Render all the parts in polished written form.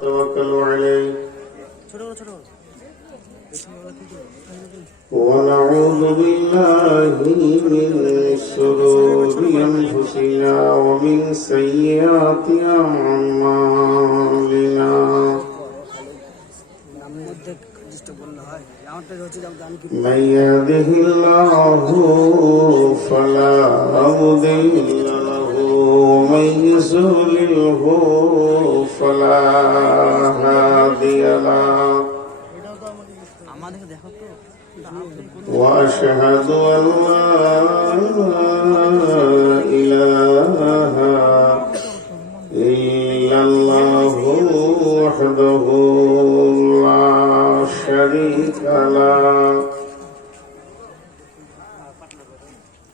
توكل عليه ونعوذ بالله من شرور أنفسنا ومن سيئات أعمالنا من يهده الله فلا مضل له ومن يضلله فلا هادي له وأشهد أن لا إله إلا الله وحده لا شريك له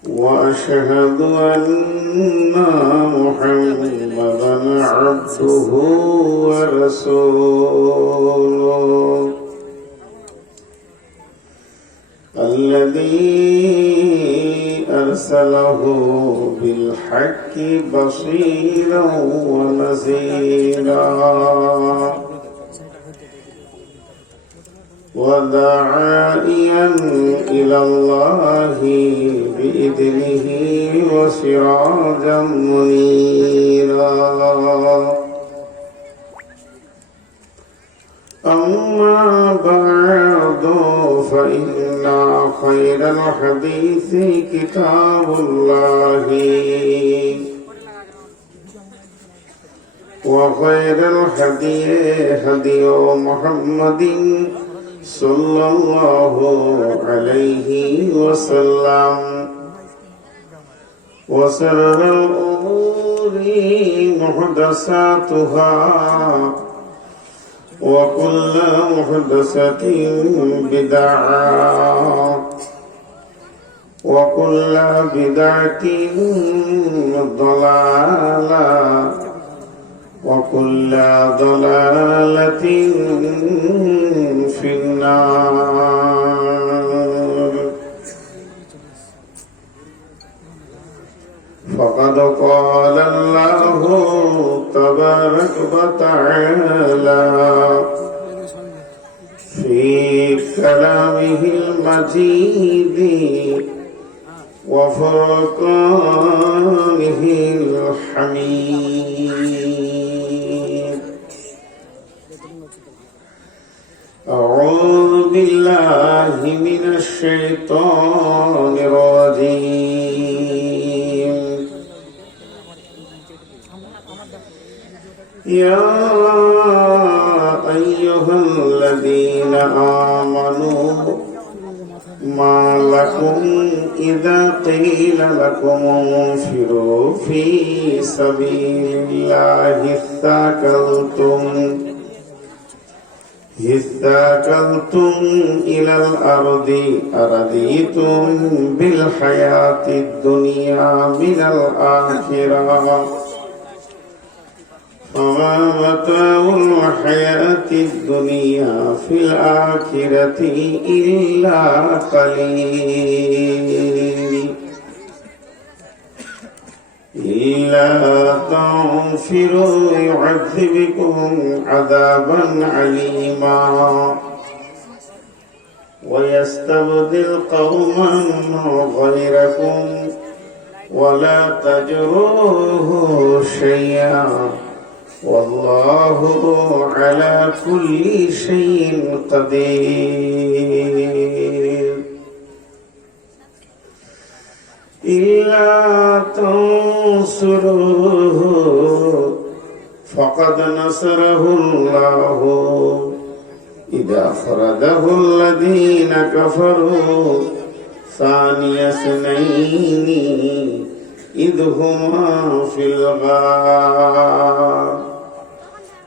وأشهد أن محمدا عبده ورسوله الذي أرسله بالحق بصيرا ونذيرا وداعيا إلى الله بإذنه وسراجا منيرا أما بعد فإن خير الحديث كتاب الله وخير الهدي هدي محمد صلى الله عليه وسلم وشر الأمور محدثاتها وكل محدثة بدعة وكل بدعة ضلالة وكل ضلالة في النار فقد قال الله تبارك وتعالى في كلامه المجيد وفرقانه الحميد أعوذ بالله من الشيطان الرجيم يا أيها الذين آمنوا ما لكم إذا قيل لكم انفروا في سبيل الله اثاكلتم إلى الأرض أرضيتم بالحياة الدنيا من الآخرة فما متاع الحياة الدنيا في الآخرة إلا قليل إلا تنفروا يعذبكم عذابا عليما ويستبدل قوما غيركم ولا تجروه شيئا والله على كل شيء قدير إلا تنصروه فقد نصره الله إذا أخرجه الذين كفروا ثاني اثنين إذ هما في الغار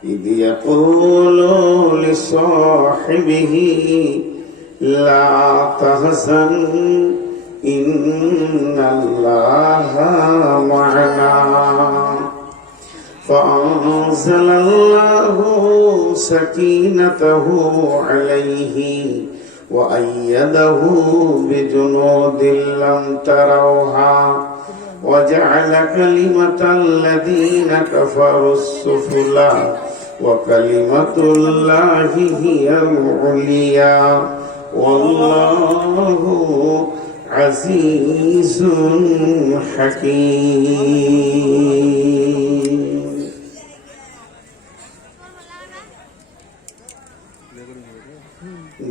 إذ يقول لصاحبه لا تحزن إن الله معنا فأنزل الله سكينته عليه وأيده بجنود لم تروها وجعل كلمة الذين كفروا السفلى وكلمة الله هي العليا والله عزيز حكيم.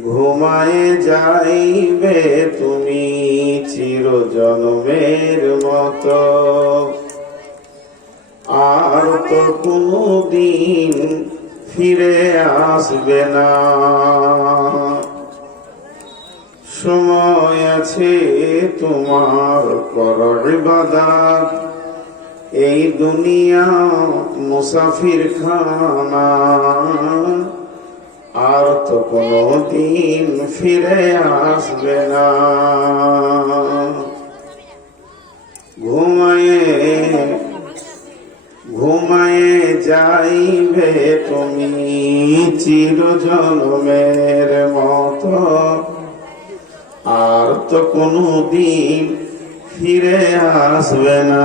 ঘুমায়ে যাইবে তুমি চিরজন্মের মতো, আর তো কোনদিন ফিরে আসবে না। সময় আছে তোমার করো ইবাদত, এই দুনিয়া মুসাফির খানা, আর তো কোনদিন ফিরে আসবে না। ঘুমায়ে যাইবে তুমি চিরজন্মের মতো, আর তো কোনদিন ফিরে আসবে না।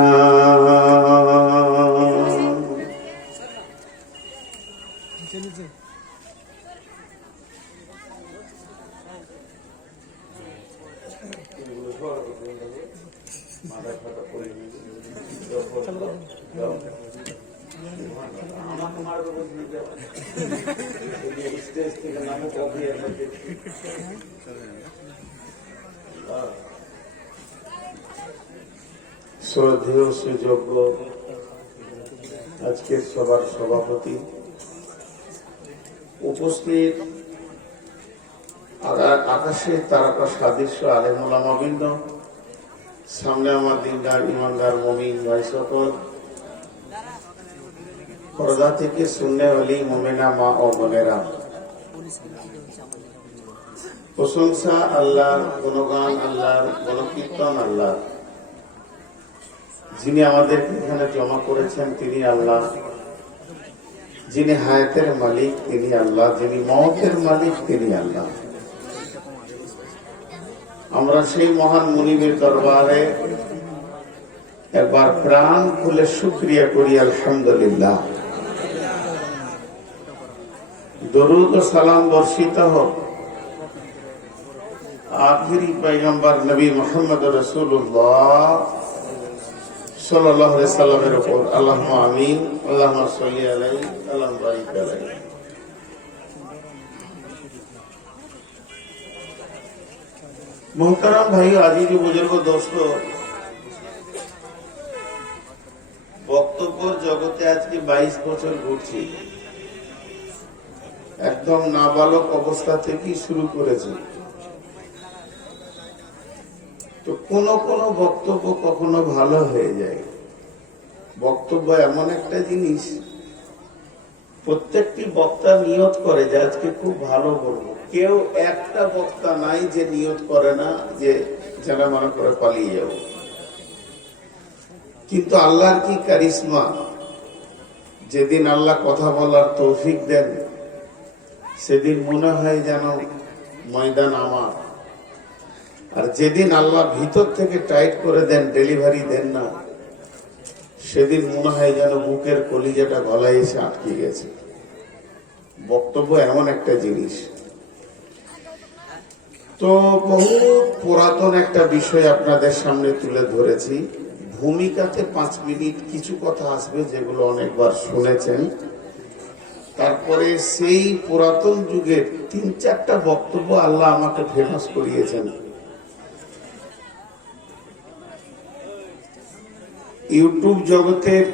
শ্রদ্ধেয় সুযোগ্য আজকের সবার সভাপতি, উপস্থিত আকাশের তারকা সাদৃশ্য আলেম ওলামাবৃন্দ, সামনে আমার দিনদার ইমানদার মুমিন ভাই সকল, পর্দা থেকে সুন্নে ওয়ালি মুমিনা মা ও বোনেরা, প্রশংসা আল্লাহর, গুণগান আল্লাহর, গণকীর্তন আল্লাহর। যিনি আমাদেরকে এখানে জমা করেছেন তিনি আল্লাহ, যিনি হায়াতের মালিক তিনি আল্লাহ, যিনি মওতের মালিক তিনি আল্লাহ। আমরা সেই মহান মুনিবের দরবারে একবার প্রাণ খুলে শুকরিয়া করি, আলহামদুলিল্লাহ। দরুদ ও সালাম বর্ষিত হোক আখিরি পয়গম্বর নবী মুহাম্মদ রাসূলুল্লাহ সাল্লাল্লাহু আলাইহি সাল্লামের উপর। আল্লাহুম্মা আমিন। আল্লাহুম্মা সাল্লি আলাইহি আল্লাহুম্মা বারিক আলাইহি। মোহতারাম ভাই, আজিজ বুজুর্গ দোস্ত, বক্তব্য জগতে আজকে 22 বছর ঘুরছি। একদম নাবালক অবস্থা থেকেই শুরু করেছি। তো কোন কোন বক্তব্য কখনো ভালো হয়ে যায়। বক্তব্য এমন একটা জিনিস, প্রত্যেকটি বক্তা নিয়ত করে যে আজকে খুব ভালো বলবো। কেউ একটা বক্তা নাই যে নিয়ত করে না যে যারা মনে করে পালিয়ে যাব। কিন্তু আল্লাহর কি কারিশমা, যেদিন আল্লাহ কথা বলার তৌফিক দেন সেদিন মনে হয় যেন ময়দান আমার, আর যেদিন আল্লাহ ভিতর থেকে টাইট করে দেন, ডেলিভারি দেন না, সেদিন মনে হয় যেন বুকের কলিজাটা গলায় এসে আটকে গেছে। বক্তব্য এমন একটা জিনিস। তো বহু পুরাতন একটা বিষয় আপনাদের সামনে তুলে ধরেছি। ভূমিকাতে 5 মিনিট কিছু কথা আসবে যেগুলো অনেকবার শুনেছেন। তারপরে সেই পুরাতন যুগের 3-4টা বক্তব্য আল্লাহ আমাকে ফেমাস করিয়েছেন। ইউটিউব জগতের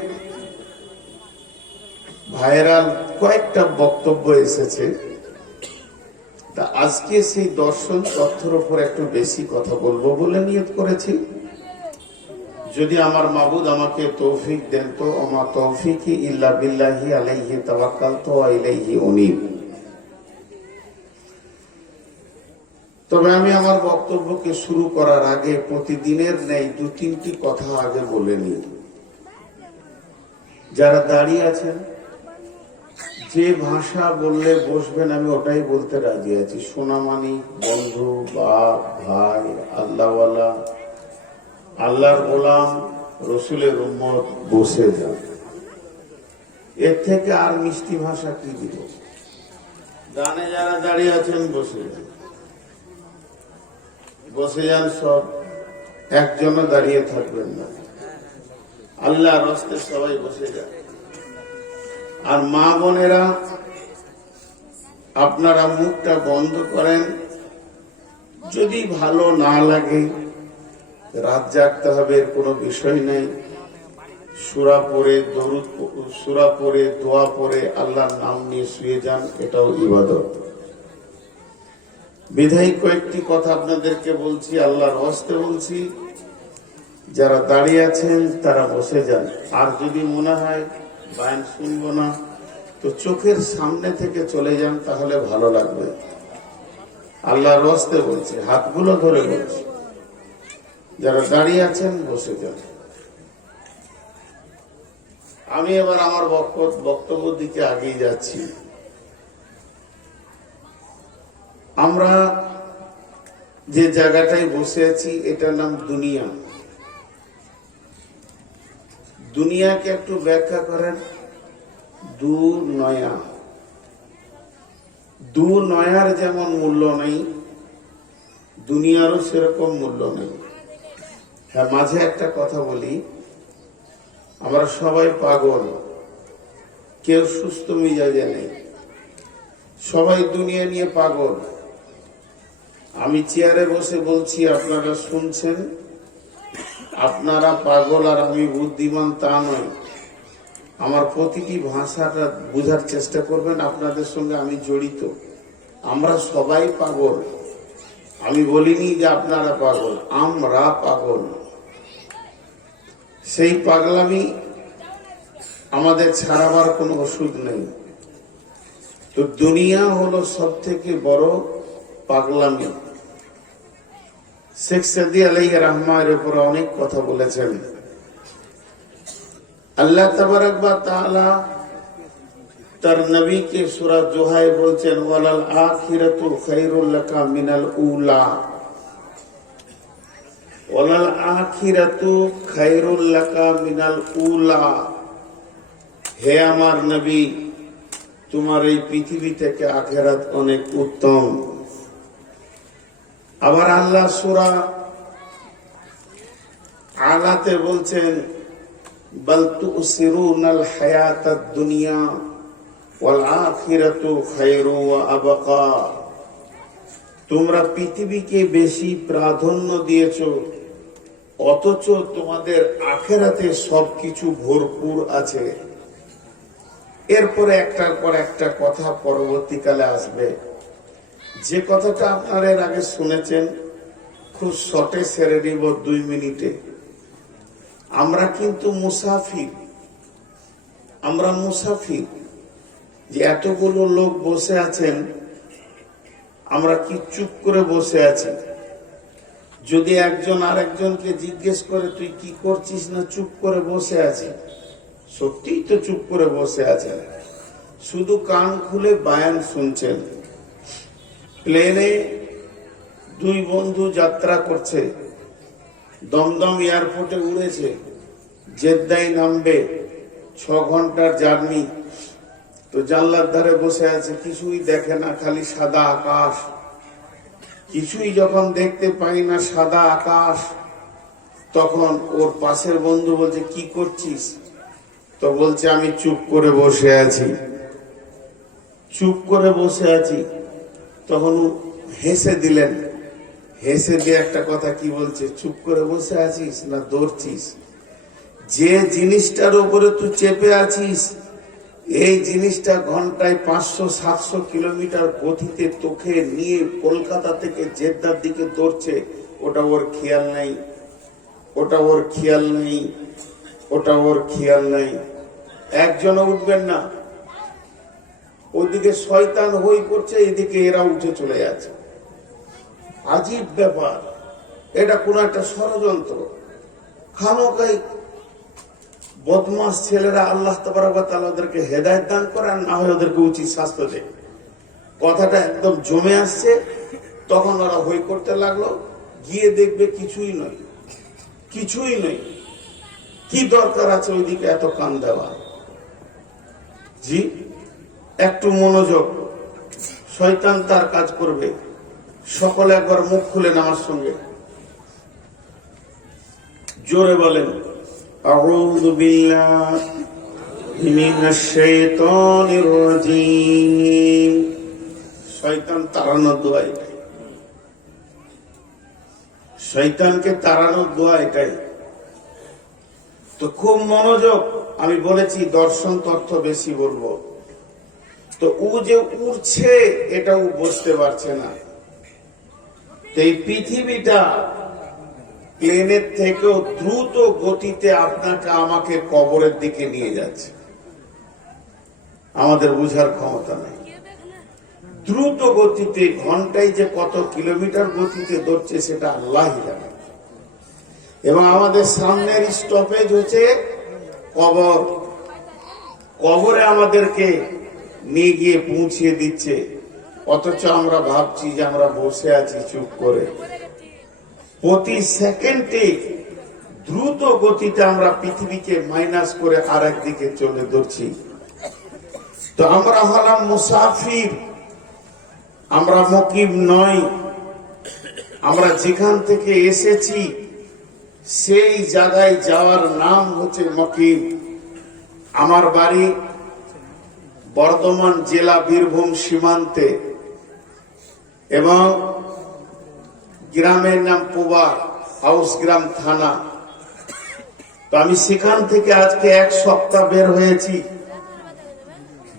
ভাইরাল কয়েকটা বক্তব্য এসেছে। তা আজকে সেই দর্শন তথ্যের উপর একটু বেশি কথা বলবো বলে নিয়ত করেছি। যদি আমার মাবুদ আমাকে তৌফিক দেন তো আমা তৌফিকি ইল্লা বিল্লাহি আলাইহি তাওয়াক্কালতু ওয়া ইলাইহি উনীব। তবে আমি আমার বক্তব্যকে শুরু করার আগে প্রতিদিনের ন্যায় 2-3টি কথা আগে বলে নিই। যারা দাঁড়িয়ে আছেন, যে ভাষা বললে বসবেন আমি ওটাই বলতে রাজি আছি। সোনামানি, বন্ধু, বাপ, ভাই, আল্লাহওয়ালা, আল্লাহর গোলাম, রসুলের উম্মত, বসে যান। এর থেকে আর মিষ্টি ভাষা কি দিব? ডানে যারা দাঁড়িয়ে আছেন বসে যান, বসে যান সব, একজনও দাঁড়িয়ে থাকবেন না। আল্লাহর রাস্তে সবাই বসে যান। আর মা বোনেরা আপনারা মুখটা বন্ধ করেন। যদি ভালো না লাগে রাত জাগতে হবে, এর কোনো বিষয় নেই। সূরা পড়ে দরুদ, সূরা পড়ে দোয়া পড়ে আল্লাহর নাম নিয়ে শুয়ে যান, এটাও ইবাদত। বিধায়ী কয়েকটি কথা আপনাদেরকে বলছি, আল্লাহর ওয়াস্তে বলছি। যারা দাঁড়িয়ে আছেন তারা বসে যান। আর যদি মনে হয় বায়ান শুনবো না, তো চোখের সামনে থেকে চলে যান, তাহলে ভালো লাগবে। আল্লাহর ওয়াস্তে বলছি, হাতগুলো ধরে বলছি, যারা দাঁড়িয়ে আছেন বসে যান। আমি এবার আমার বক্তব্য দিকে আগিয়ে যাচ্ছি। আমরা যে জায়গাটায় বসে আছি এটার নাম দুনিয়া। দুনিয়াকে একটু ব্যাখ্যা করেন। দুনয়া, দুনয়ার যেমন মূল্য নেই, দুনিয়ারও সেরকম মূল্য নেই। হ্যাঁ, মাঝে একটা কথা বলি, আমরা সবাই পাগল, কেউ সুস্থ মিজাজে নেই, সবাই দুনিয়া নিয়ে পাগল। আমি চেয়ারে বসে বলছি, আপনারা শুনছেন। আপনারা পাগল আর আমি বুদ্ধিমান তা নয়। আমার প্রতিটি ভাষাটা বুঝার চেষ্টা করবেন, আপনাদের সঙ্গে আমি জড়িত। আমরা সবাই পাগল। আমি বলিনি যে আপনারা পাগল, আমরা পাগল। সেই পাগলামি আমাদের ছাড়াবার কোনো ওষুধ নেই। তো দুনিয়া হলো সব থেকে বড় পাগলামি। শেখ সাদি আলাইহি রহমানের উপর অনেক কথা বলেছেন। আল্লাহ তাবারক ওয়া তাআলা তার নবীকে সূরা জোহায় বলছেন, ওয়ালাল আখিরাতু খায়রুল লাকা মিনাল উলা। ওয়ালাল আখিরাতু খায়রুল লাকা মিনাল উলা। হে আমার নবী, তোমার এই পৃথিবী থেকে আখিরাত অনেক উত্তম। আবার আল্লাহ সূরা আলাতে বলছেন, বাল তুসিরুনাল হায়াতাদ দুনিয়া ওয়াল আখিরাতু খায়রু ওয়া আবকা। তোমরা পৃথিবীকে বেশি প্রাধান্য দিয়েছো, অথচ তোমাদের আখিরাতে সবকিছু ভরপুর আছে। এরপরে একটার পর একটা কথা পরবর্তীকালে আসবে। যে কথাটা আপনারা এর আগে শুনেছেন, খুব শর্টে সেরে নিব 2 মিনিটে। আমরা কিন্তু মুসাফির, আমরা মুসাফির। যে এতগুলো লোক বসে আছেন, আমরা কি চুপ করে বসে আছি? যদি একজন আরেকজনকে জিজ্ঞেস করে তুই কি করছিস, না চুপ করে বসে আছি, সত্যিই তো চুপ করে বসে আছেন, শুধু কান খুলে বায়ান শুনছেন। প্লেনে 2 বন্ধু যাত্রা করছে, দমদম এয়ারপোর্টে উড়েছে, জেদ্দায় নামবে, 6 ঘন্টার জার্নি। তো জানলার ধারে বসে আছে, কিছুই দেখে না, খালি সাদা আকাশ। কিছুই যখন দেখতে পাই না, সাদা আকাশ, তখন ওর পাশের বন্ধু বলছে কি করছিস? তো বলছে আমি চুপ করে বসে আছি, চুপ করে বসে আছি। তখন হেসে দিলেন, হেসে দিয়ে একটা কথা কি বলছে, চুপ করে বসে আছিস না দৌড়ছিস? যে জিনিসটার উপরে তুই চেপে আছিস, এই জিনিসটা ঘন্টায় 500-700 কিলোমিটার গতিতে তোকে নিয়ে কলকাতা থেকে জেদ্দার দিকে দৌড়ছে, ওটা ওর খেয়াল নেই, ওটা ওর খেয়াল নেই, ওটা ওর খেয়াল নেই। একজনও উঠবেন না। ওদিকে শয়তান হই করছে, এদিকে এরা উঠে চলে যাচ্ছে। আজীব ব্যাপার। এটা কোন একটা ষড়যন্ত্র। খামোকাই বদমাস ছেলেরা আল্লাহ তাবারক ওয়া তাআলা ওদেরকে হেদায়েত দান করেন, না হয় ওদেরকে উচিত শাস্তি দেন। কথাটা একদম জমে আসছে, তখন ওরা হই করতে লাগলো। গিয়ে দেখবে কিছুই নয়, কিছুই নয়। কি দরকার আছে ওইদিকে এত কান দেওয়া? জি, একটু মনোযোগ, শয়তান তার কাজ করবে। সকলে একবার মুখ খুলেন আমার সঙ্গে, জোরে বলেন আউযু বিল্লাহি মিনাশ শাইতানির রাজীম। শয়তান তাড়ানোর দোয়া এটাই, শয়তানকে তাড়ানোর দোয়া এটাই। তো খুব মনোযোগ, আমি বলেছি দর্শন তথ্য বেশি বলবো। তো ও যে উড়ছে এটাও বুঝতে পারছে না। এই পৃথিবীটা প্লেনের থেকেও দ্রুত গতিতে আপনাকে আমাকে কবরের দিকে নিয়ে যাচ্ছে, আমাদের বুঝার ক্ষমতা নেই। দ্রুত গতিতে ঘন্টায় যে কত কিলোমিটার গতিতে দৌড়ছে সেটা আল্লাহই জানে। এবং আমাদের সামনের স্টপেজ হচ্ছে কবর। কবরে আমাদেরকে নিয়ে গিয়ে পৌঁছিয়ে দিচ্ছে, অথচ আমরা ভাবছি যে আমরা বসে আছি চুপ করে। প্রতি সেকেন্ডে দ্রুত গতিতে আমরা পৃথিবীকে মাইনাস করে আর একদিকে চলে ধরছি। তো আমরা হলাম মুসাফির, আমরা মুকিম নয়। আমরা যেখান থেকে এসেছি সেই জায়গায় যাওয়ার নাম হচ্ছে মুকিম। আমার বাড়ি বর্ধমান জেলা বীরভূম সীমান্তে, এবং গ্রামের নাম পুবা, হাউসগ্রাম থানা। তো আমি সেখান থেকে আজকে 1 সপ্তাহ বের হয়েছি।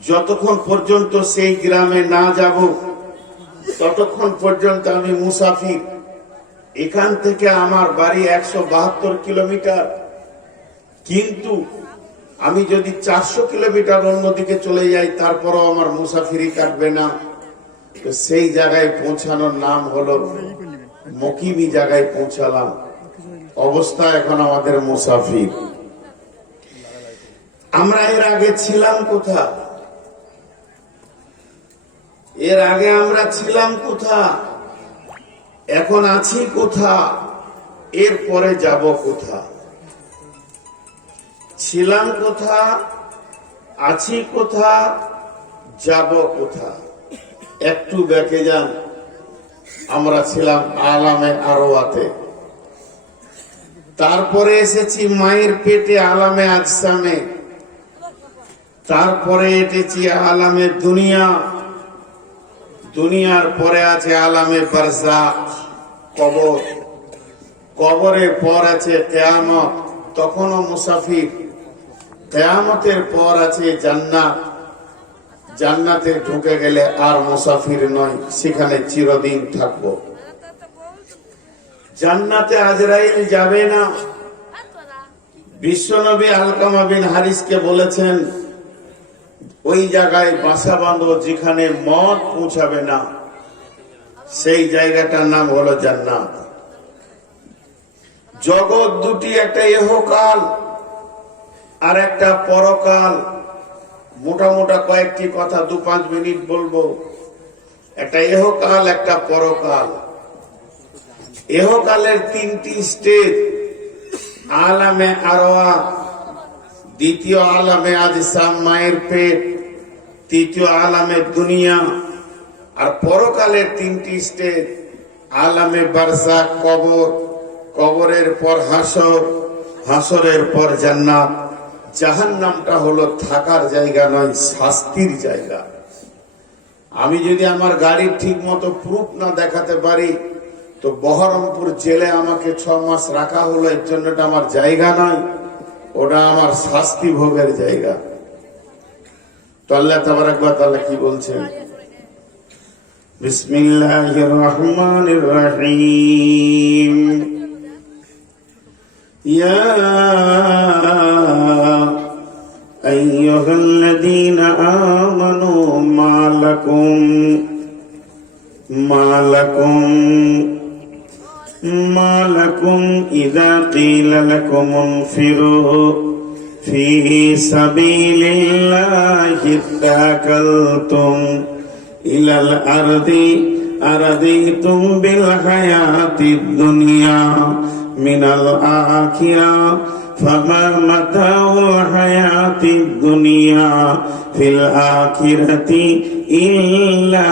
যতক্ষণ পর্যন্ত সেই গ্রামে না যাব ততক্ষণ পর্যন্ত আমি মুসাফির। এখান থেকে আমার বাড়ি 172 কিলোমিটার, কিন্তু আমি যদি 400 কিলোমিটার অন্যদিকে চলে যাই তারপরও আমার মুসাফিরি কাটবে না। তো সেই জায়গায় পৌঁছানোর নাম হলো মুকিমি, জায়গায় পৌঁছালাম। অবস্থা এখন আমাদের মুসাফির। আমরা এর আগে ছিলাম কোথা? এর আগে আমরা ছিলাম কোথা? এখন আছি কোথা? এরপরে যাব কোথা? ছিলাম কোথা, আছি কোথা, যাব কোথা? একটু দেখে যান। আমরা ছিলাম আলামে আরওয়াতে, তারপরে এসেছি মায়ের পেটে আলামে আজসামে, তারপরে এসেছি আলামে দুনিয়া, দুনিয়ার পরে আছে আলামে বারজাখ, কবর, কবরের পর আছে কিয়ামত, তখনও মুসাফির। কিয়ামতের পর আছে জান্নাত, জান্নাতে ঢুকে গেলে আর মুসাফির নয়, সেখানে চিরদিন থাকবো। জান্নাতে আজরাইল যাবে না। বিশ্বনবী আলকামা বিন হারিসকে বলেছেন ওই জায়গায় বাসা বাঁধো যেখানে মত পৌঁছাবে না, সেই জায়গাটার নাম হলো জান্নাত। জগৎ দুটি, একটা ইহকাল আর একটা পরকাল। মোটা মোটা কয়েকটি কথা 2-5 মিনিট বলবো। একটা ইহকাল, একটা পরকাল। ইহকালের 3টি স্টেজ: আলামে আরওয়া, দ্বিতীয় আলামে আজসাম মায়ের পেট, তৃতীয় আলামে দুনিয়া। আর পরকালের 3টি স্টেজ: আলামে বারজাখ কবর, কবরের পর হাসর, হাসরের পর জান্নাত। জাহান্নামটা হলো থাকার জায়গা নয়, শাস্তির জায়গা। আমি যদি আমার গাড়ির ঠিক মতো প্রুফ না দেখাতে পারি তো বহরমপুর জেলে আমাকে 6 মাস রাখা হলো, এর জন্য এটা আমার জায়গা নয়, ওটা আমার শাস্তি ভোগের জায়গা। তো আল্লাহ তাবারক ওয়া তাআলা কি বলছেন? বিসমিল্লাহির রহমানির রহিম। ইয়া আইয়ুহাল্লাযীনা আমানু মা লাকুম ইযা ক্বিলা লাকুম ইনফিরু ফি সাবিলিল্লাহি তাকালতুম ইলাল আরদি আরাদিতুম বিল হায়াতিদ দুনিয়া মিনাল আখিরা ফামা মাতাউল হায়াতিদ দুনিয়া ফিল আখিরাতি ইল্লা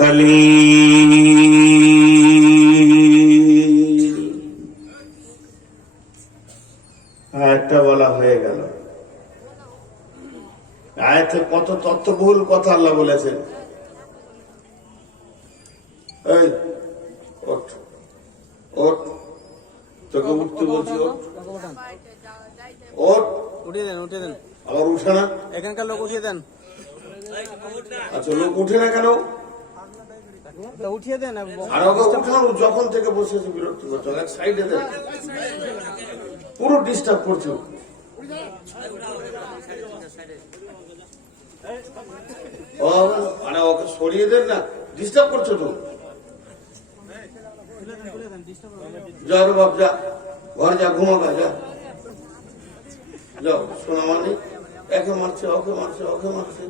কালিল। আয়াতটা বলা হয়ে গেল। আয়াতে কত তথ্যবহুল কথা আল্লাহ বলেছেন। এই ওঠ ওঠ, তোকে উঠতে বলছি, ওঠ ওঠ, উঠিয়ে দেন, উঠিয়ে দেন। আবার উঠে না। এখানকার লোক উঠিয়ে দেন। আচ্ছা, লোক উঠে না কেন? উঠিয়ে দেন। আর ওকে উঠানো, যখন থেকে বসেছে বিরক্তি করছে, এক সাইডে দেন, পুরো ডিস্টার্ব করছে। মানে ওকে সরিয়ে দেন না, ডিস্টার্ব করছো তো। যা রে বাপ, যা ঘর, যা ঘুমাবা, যা যাও। শোনা মানে একে মারছে, ওকে মারছে, ওকে মারছে।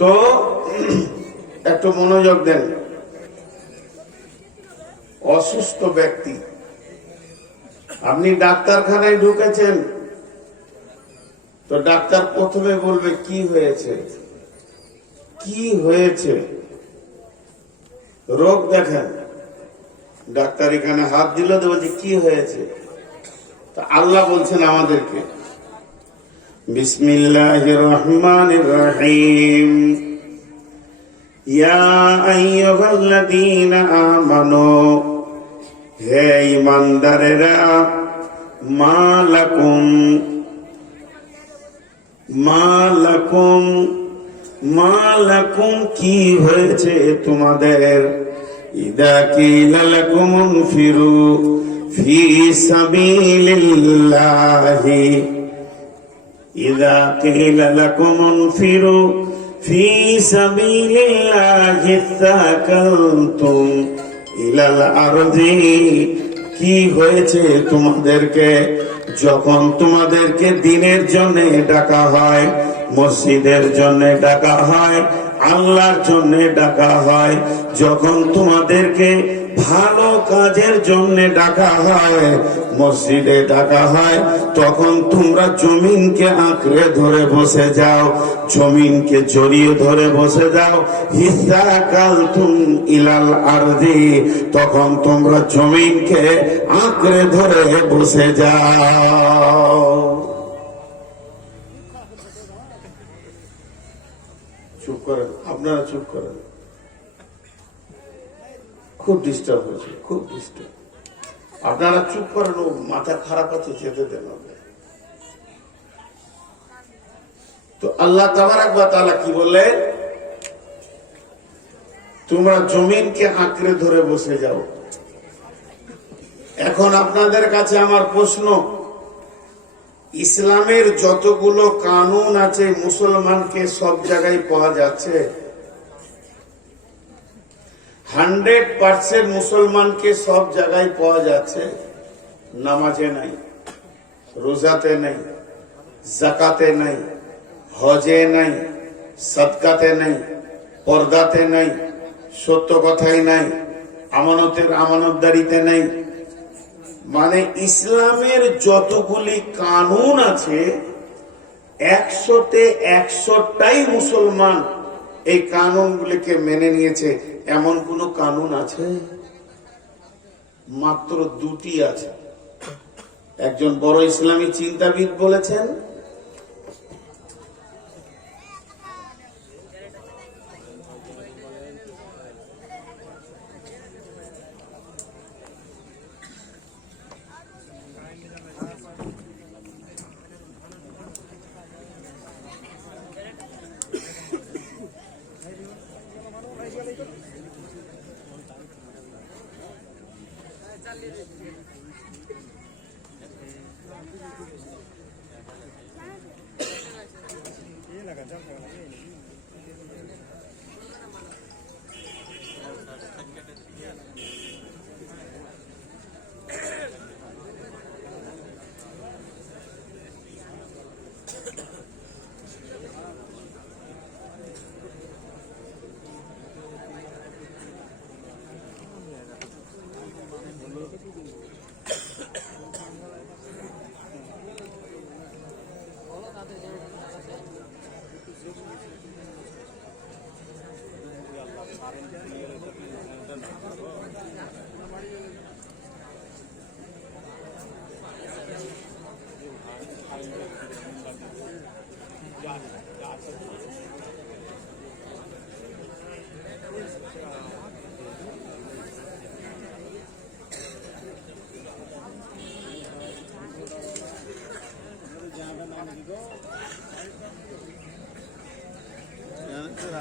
তো একটু মনোযোগ দেন। অসুস্থ ব্যক্তি, আপনি ডাক্তারখানায় ঢুকেছেন, তো ডাক্তার প্রথমে বলবে কি হয়েছে, কি হয়েছে, রোগ দেখেন। ডাক্তার এখানে হাত দিল, তো বলছে কি হয়েছে। তো আল্লাহ বলছেন আমাদেরকে, বিসমিল্লাহির রহমানির রহিম, ইয়া আইয়ুহাল্লাযীনা আমানু, হে ঈমানদারেরা, মালাকুম মালাকুম মালাকুম, কি হয়েছে তোমাদের, ইদা কিলা লাকুম ইনফিরু ফি সাবিলিল্লাহি, ইদা কিলা লাকুম ইনফিরু ফি সাবিলিল্লাহি সাকালতুম ইলাল আরদি, কি হয়েছে তোমাদেরকে যখন তোমাদেরকে দিনের জন্য ডাকা হয়, মসজিদের জন্য ডাকা হয়, আল্লাহর জন্য ডাকা হয়, যখন তোমাদেরকে ভালো কাজের জন্য ডাকা হয়, মসজিদে ডাকা হয়, তখন তোমরা জমিনকে আঁকড়ে ধরে বসে যাও, জমিনকে জড়িয়ে ধরে বসে যাও। হিসাকালতুম ইলাল আরদি, তখন তোমরা জমিনকে আঁকড়ে ধরে বসে যাও। চুপ করেন, আপনারা চুপ করেন, খুব ডিস্টার্ব হয়েছে, খুব ডিস্টার্ব। আপনারা চুপ করেন, ও মাথা খারাপ আছে, যেতে দেন ওকে। তো আল্লাহ তাবারাক ওয়া তাআলা কি বললেন, তোমরা জমিনকে আঁকড়ে ধরে বসে যাও। এখন আপনাদের কাছে আমার প্রশ্ন, ইসলামের যতগুলো কানুন আছে মুসলমানকে সব জায়গায় পাওয়া যাচ্ছে? 100% মুসলমানকে সব জায়গায় পাওয়া যাচ্ছে? নামাজে নাই, রোজাতে নাই, জাকাতে নাই, হজে নাই, সদকাতে নাই, পর্দাতে নাই, সত্য কথাই নাই, আমানতের আমানতদারিতে নাই। মানে ইসলামের যতগুলি কানুন আছে 100-তে 100টাই মুসলমান এই কানুনগুলিকে মেনে নিয়েছে। এমন কোন কানুন আছে? মাত্র 2টি আছে। একজন বড় ইসলামী চিন্তাবিদ বলেছেন,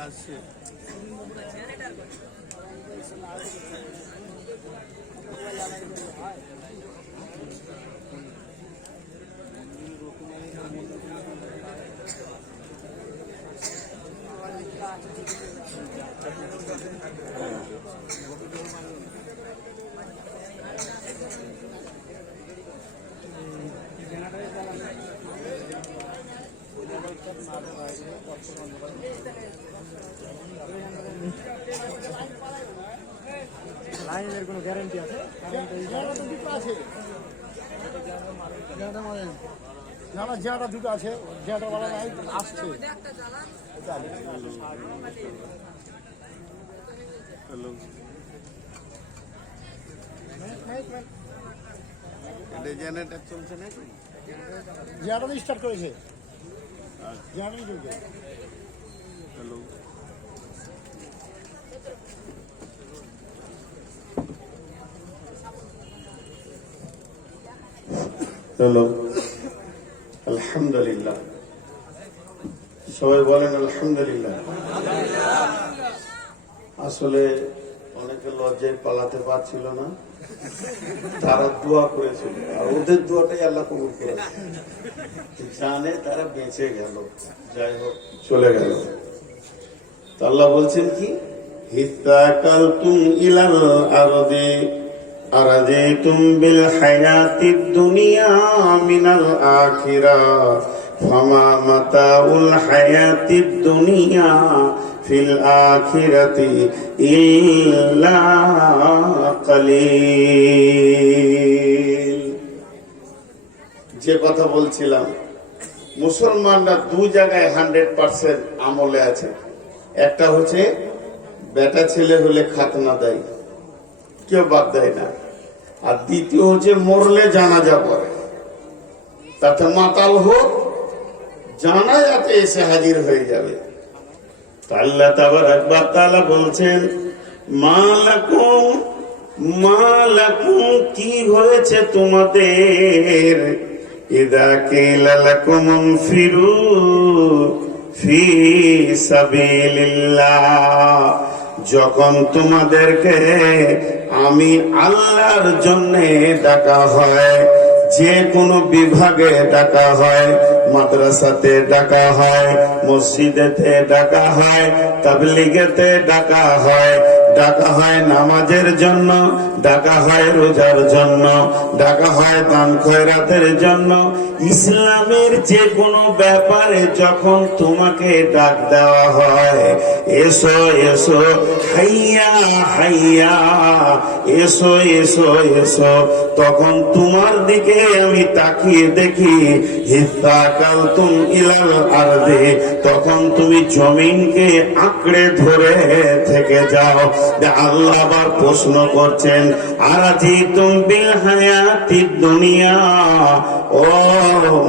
আসছে লাইনের কোনো গ্যারান্টি আছে? না না জিয়াটা দুটো আছে, জিয়াটা বলা নাই আসছে। হ্যালো, এটা জেনারেটর চলছে নাকি? জিয়াটা তো স্টার্ট করেছে, জিয়াটাই চলছে। হ্যালো, হ্যালো, আলহামদুলিল্লাহ, সবাই বলেন আলহামদুলিল্লাহ। আসলে অনেকে লজ্জায় পালাতে পারছিল না, তারা দোয়া করেছিল, আর ওদের দোয়াটাই আল্লাহ কবুল করেছে। জানে তারা বেঁচে গেল, যাই হোক চলে গেল। তো আল্লাহ বলছেন কি, হিত্তাকালতুম ইলাল আরদি আরাদিতুম বিল হায়াতিদ দুনিয়া মিনাল আখিরাহ ফামা মাতাউল হায়াতিদ দুনিয়া ফিল আখিরাতি ইল্লা কালিল। যে কথা বলছিলাম, মুসলমানরা দু জায়গায় 100% আমলে আছে। একটা হচ্ছে বেটা ছেলে হলে খাতনা দেয়, কেউ বাদ দেয় না। আর দ্বিতীয় হচ্ছে মরলে জানাজা পড়ে, তাতে মাতাল হোক জানাজাতে এসে হাজির হয়ে যাবে। আল্লাহ তাবারাক ওয়া তাআলা বলছেন, মালাকুম কি হয়েছে তোমাদের, ইযা কিলা লাকুম ইনফিরু ফি সাবিলিল্লাহ, যখন তোমাদেরকে আমি আল্লাহর জন্য ডাকা হয়, যে কোনো বিভাগে ডাকা হয়, মাদ্রাসাতে ডাকা হয়, মসজিদেতে ডাকা হয়, তাবলীগেতে ডাকা হয়, ডাকা হয় নামাজের জন্য, ডাকা হয় রোজার জন্য, ডাকা হয় দান খয়রাতের জন্য। ইসলামের যে কোনো ব্যাপারে যখন তোমাকে ডাক দেওয়া হয়, এসো এসো, হাইয়া হাইয়া, এসো এসো এসো, তখন তোমার দিকে আমি তাকিয়ে দেখি, হিত্তাকালতুম ইলাল আরদি, তখন তুমি জমিনকে আঁকড়ে ধরে থেকে যাও। আল্লাহ আবার প্রশ্ন করছেন, আরাদিতুম বিল হায়াতিদ দুনিয়া, ও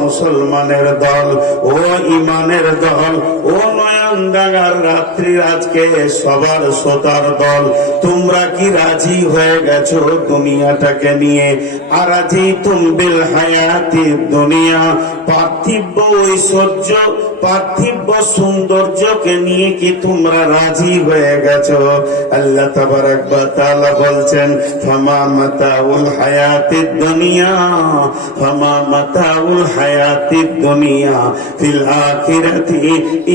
মুসলমানের দল, ও ইমানের দল, ও নয়নদাঙ্গার রাত্রির আজকে সবার শ্রোতার দল, তোমরা কি রাজি হয়ে গেছো দুনিয়াটাকে নিয়ে? আরাদিতুম বিল হায়াতিদ দুনিয়া, পার্থিব ঐশ্বর্য, পার্থিব সৌন্দর্যকে নিয়ে কি তোমরা রাজি হয়ে গেছো? আল্লাহ তাবারাক ওয়া তাআলা বলছেন, ফামা মাতাউল হায়াতিদ দুনিয়া, ফামা মাতাউল হায়াতিদ দুনিয়া ফিল আখিরাতি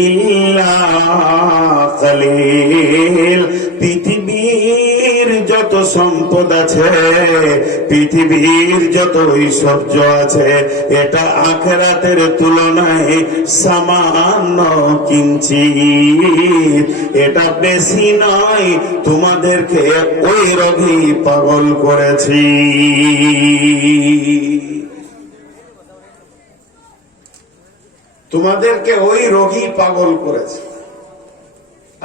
ইল্লা কালিল। পৃথিবীর যত সম্পদ আছে, পৃথিবীর যত ঐশ্বর্য আছে, এটা আখিরাতের তুলনায় সামান্য কিঞ্চিত, এটা বেশি নয়। তোমাদেরকে ওই রোগী পাগল করেছি। তোমাদেরকে ওই রোগী পাগল করেছে।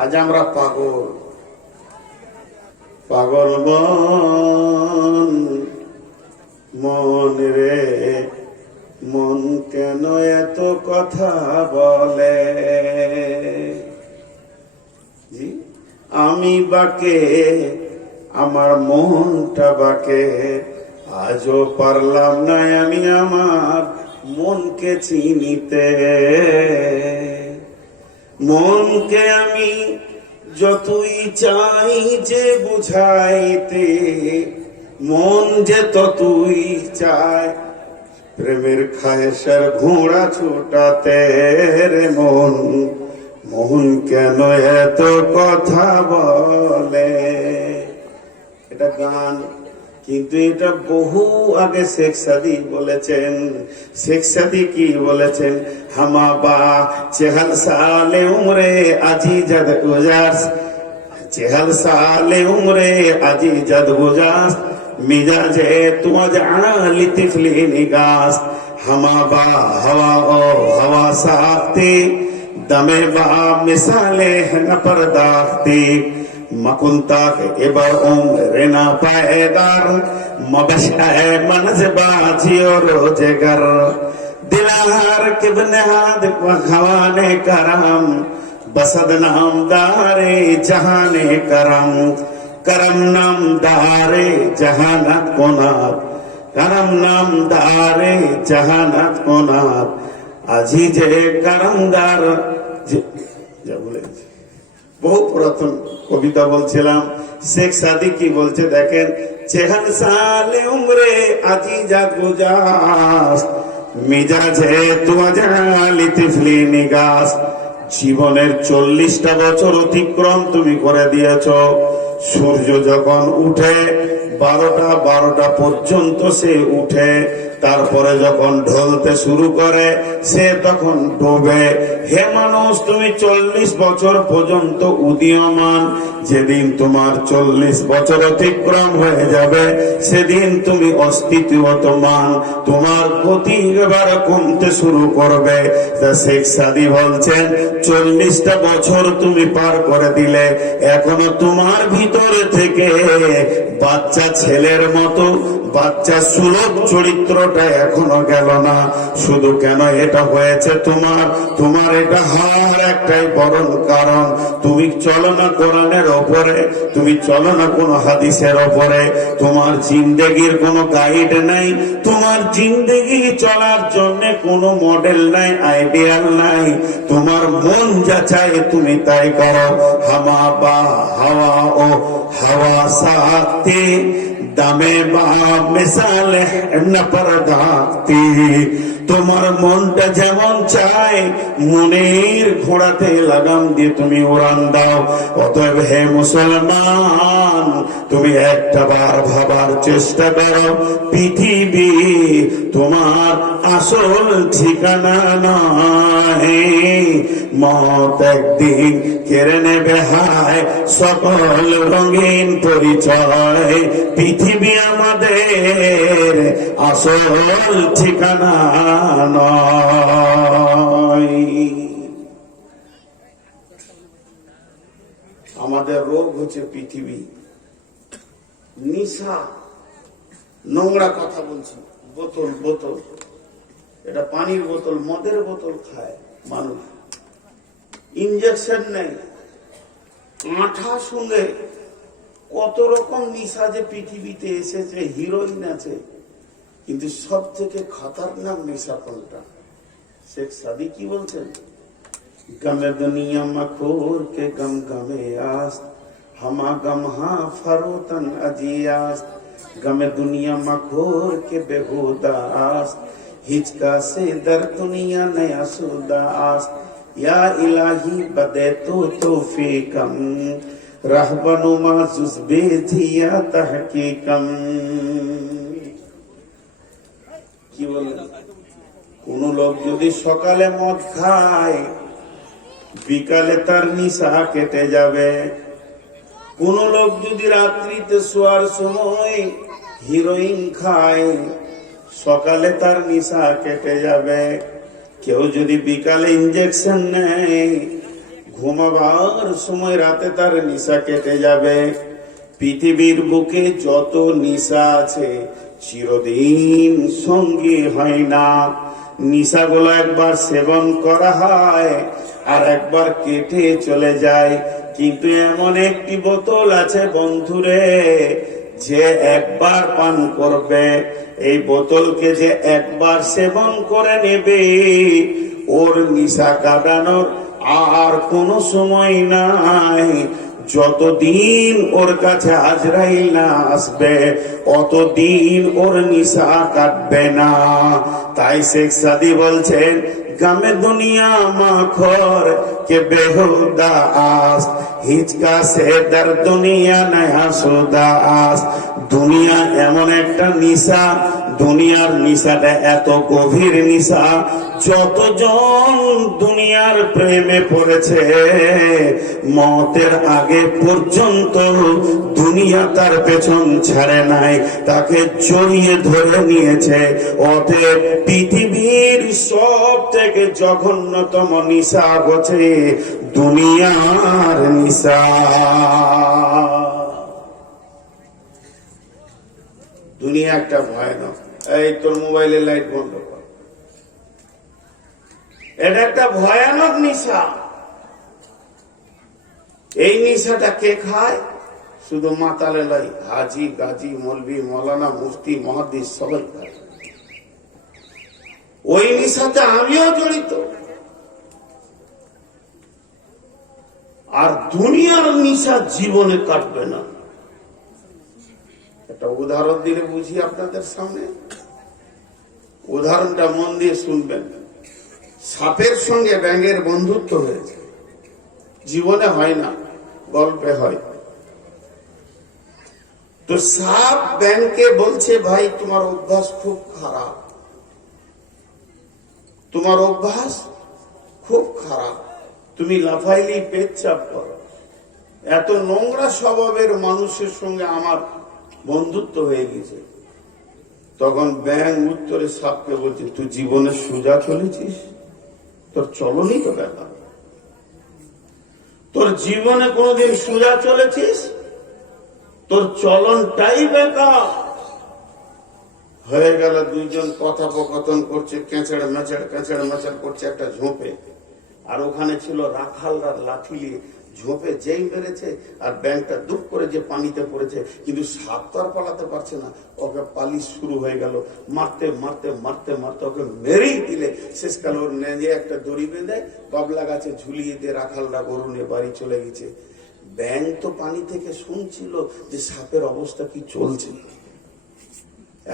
আজ আমরা পাগল, পাগল মন, মন রে মন কেন এত কথা বলে? জি, আমি বাকে, আমার মনটা বাকে, আজও পারলাম না আমি আমার মনকে চিনিতে। মনকে আমি যতই চাই যে বুঝাইতে, মন যে ততই চায় প্রেমের খায়েশের ঘোড়া ছুটাতে। রে মন, মন কেন এত কথা বলে? এটা গান, কিন্তু এটা বহু আগে শেখ সাদি বলেছেন। শেখ সাদি কি বলেছেন? হামা বা চেহাল সালে উমরে আজি জদ গুজাস, চেহাল সালে উমরে আজি জদ গুজাস, মিজাজে তুজ আলি তিফলি নিগাস। হামা বা হওয়া ও হওয়া সাখতি, দমে বা মিসালে ন পরদাখতি। মকুন্তা এবার উমরে না পায়দার, মবশায় মনজবাজি ও রোজগার। দিলার কিবনে হাদ খওয়ানে করম, বসদ নাম দারে জাহানে করম। করম নাম দারে জাহানাত কোনাত, করম নাম দারে জাহানাত কোনাত। আজি যে করমদার, যা বলে বহু পুরাতন কবিতা বলছিলাম। শেখ সাদি কি বলছে দেখেন, চেহাল সালে উমরে আজি জাত গুজাস, মিজাজে তুয়াজালি তিফলি নিগাস। জীবনের 40টা বছর অতিক্রম তুমি করে দিয়েছ। সূর্য যখন উঠে 12টা পর্যন্ত সে উঠে, তারপরে যখন ঢলতে শুরু করে সে তখন ডোবে। হে মানুষ, তুমি 40 বছর পর্যন্ত উদীয়মান। যেদিন তোমার 40 বছর অতিক্রম হয়ে যাবে সেদিন তুমি অস্তিত্বমান, তোমার গতি এবার কমতে শুরু করবে। শেখ সাদি বলছেন 40টা বছর তুমি পার করে দিলে, এখনো তোমার ভিতরে থেকে বাচ্চা ছেলের মতো বাচ্চা সুলভ চরিত্রটা এখনো গেল না। শুধু কেন এটা হয়েছে তোমার এটা হওয়ার একটাই বরং কারণ, তুমি চলো না কোরআনের ওপরে, তুমি চলো না কোনো হাদিসের ওপরে। তোমার জিন্দেগির কোনো গাইড নাই, তোমার জিন্দেগি চলার জন্য কোনো মডেল নাই, আইডিয়াল নাই। তোমার মন যা চায় তুমি তাই করো। হামা বা হাওয়া ও হাওয়া সাথে, দামে বা মিসালে ন পরদাখতি। তোমার মনটা যেমন চায় মনের ঘোড়াতে লাগাম দিয়ে তুমি উড়ান দাও। অতএব হে মুসলমান, তুমি একটা বার ভাবার চেষ্টা করো, পৃথিবী তোমার আসল ঠিকানা নয়। মত একদিন কেড়ে নেবে হায় সকল রঙিন পরিচয়। পৃথিবী আমাদের আসল ঠিকানা নয়। আমাদের রোগ হচ্ছে পৃথিবী, নিশা, নোংরা কথা বলছি। বোতল, এটা পানির বোতল, মদের বোতল খায় মানুষ। ইনজেকশন নেই, আঠা সঙ্গে কত রকম নিশা যে পৃথিবীতে এসেছে, হিরোইন আছে, কিন্তু সব থেকে খতরনাক নেশা কোনটা? শেখ সাদি কি বলছেন? গমে দুনিয়া মখোর কে গম গমে আস্ত, হামা গম হা ফরোতন আজিয়াস্ত। গমে দুনিয়া মখোর কে বেহুদা আস্ত, হিচকা সে দর দুনিয়া নয়া সুদা আস্ত। या इलाही बदे तो तौफीकम, रहबनुमा जुज़बे थिया तहकीकम। কি বলেন? কোন লোক যদি সকালে মদ খায় বিকালে তার নিশা কেটে যাবে। কোন লোক যদি রাত্রিতে শোয়ার সময় হিরোইন খায় সকালে তার নিশা কেটে যাবে। কেউ যদি বিকালে ইনজেকশন নেয় ঘুমাবার সময় রাতে তার নিশা কেটে যাবে। পৃথিবীর বুকে যত নিশা আছে চিরদিন সঙ্গী হয় না। নিশাগুলো একবার সেবন করা হয় আর একবার কেটে চলে যায়, কিন্তু এমন একটি বোতল আছে বন্ধুরে, যে একবার পান করবে, এই বোতলকে যে একবার সেবন করে নেবে, ওর নিশা কাটানোর আর কোনো সময় নাই। যতদিন ওর কাছে আজরাইল না আসবে অতদিন ওর নিশা কাটবে না। তাই শেখ সাদি বলছেন, গামে দুনিয়া মাখর কে বেহুদা আস, হিচকা সে দার দুনিয়া নয়া সুদা আস। দুনিয়া এমন একটা নিশা, দুনিয়ার নিশাটা এত গভীর নিশা, যতজন দুনিয়ার প্রেমে পড়েছে মতের আগে পর্যন্ত দুনিয়া তার পেছন ছাড়ে নাই, তাকে জড়িয়ে ধরে নিয়েছে। অতএব পৃথিবীর সব থেকে জঘন্যতম নিশা হচ্ছে দুনিয়ার নিশা। দুনিয়া একটা ভয়ানক। এই তোর মোবাইলের লাইট বন্ধ কর, এটা একটা ভয়ানক নিশা। এই নিশাটা কে খায়? শুধু মাতালে লাই, হাজি গাজী মৌলভী মৌলানা মুফতি মুহাদ্দিস সবাই খায়। ওই নিশাতে আমিও জড়িত। আর দুনিয়ার নিশা জীবনে কাটবে না। একটা উদাহরণ দিলে বুঝি আপনাদের সামনে, উদাহরণটা মন দিয়ে শুনবেন। সাপের সঙ্গে ব্যাঙের বন্ধুত্ব হয়েছে, জীবনে হয় না, গল্পে হয়। তো সাপ ব্যাঙকে বলছে, ভাই তোমার অভ্যাস খুব খারাপ, তোমার অভ্যাস খুব খারাপ, তুমি লাফাইলি পেচ্ছাপ করো, এত নোংরা স্বভাবের মানুষের সঙ্গে আমার বন্ধুত্ব হয়ে গেছে। তখন ব্যাঙ উত্তরে সাপকে বলছে, তুই জীবনে সোজা চলেছিস, তোর চলনি তো ব্যাপার, তোর জীবনে কোনোদিন সোজা চলেছিস, তোর চলনটাই বেকার হয়ে গেল। দুইজন কথোপকথন করছে, কেঁচড় মেচড় করছে একটা ঝোপে, আর ওখানে ছিল রাখালরা লাঠি নিয়ে। ঝোপে যেই মেরেছে আর ব্যাংকটা দুপ করে যে পানিতে পড়েছে, কিন্তু সাপ তো আর পালাতে পারছে না, ওকে পালিশ শুরু হয়ে গেল। মারতে মারতে মারতে মারতে ওকে মেরেই দিলে। শেষকাল ওর নেজে একটা দড়ি বেঁধে বাবলা গাছে ঝুলিয়ে দিয়ে রাখালরা গরু নিয়ে বাড়ি চলে গেছে। ব্যাং তো পানি থেকে শুনছিল যে সাপের অবস্থা কি চলছে,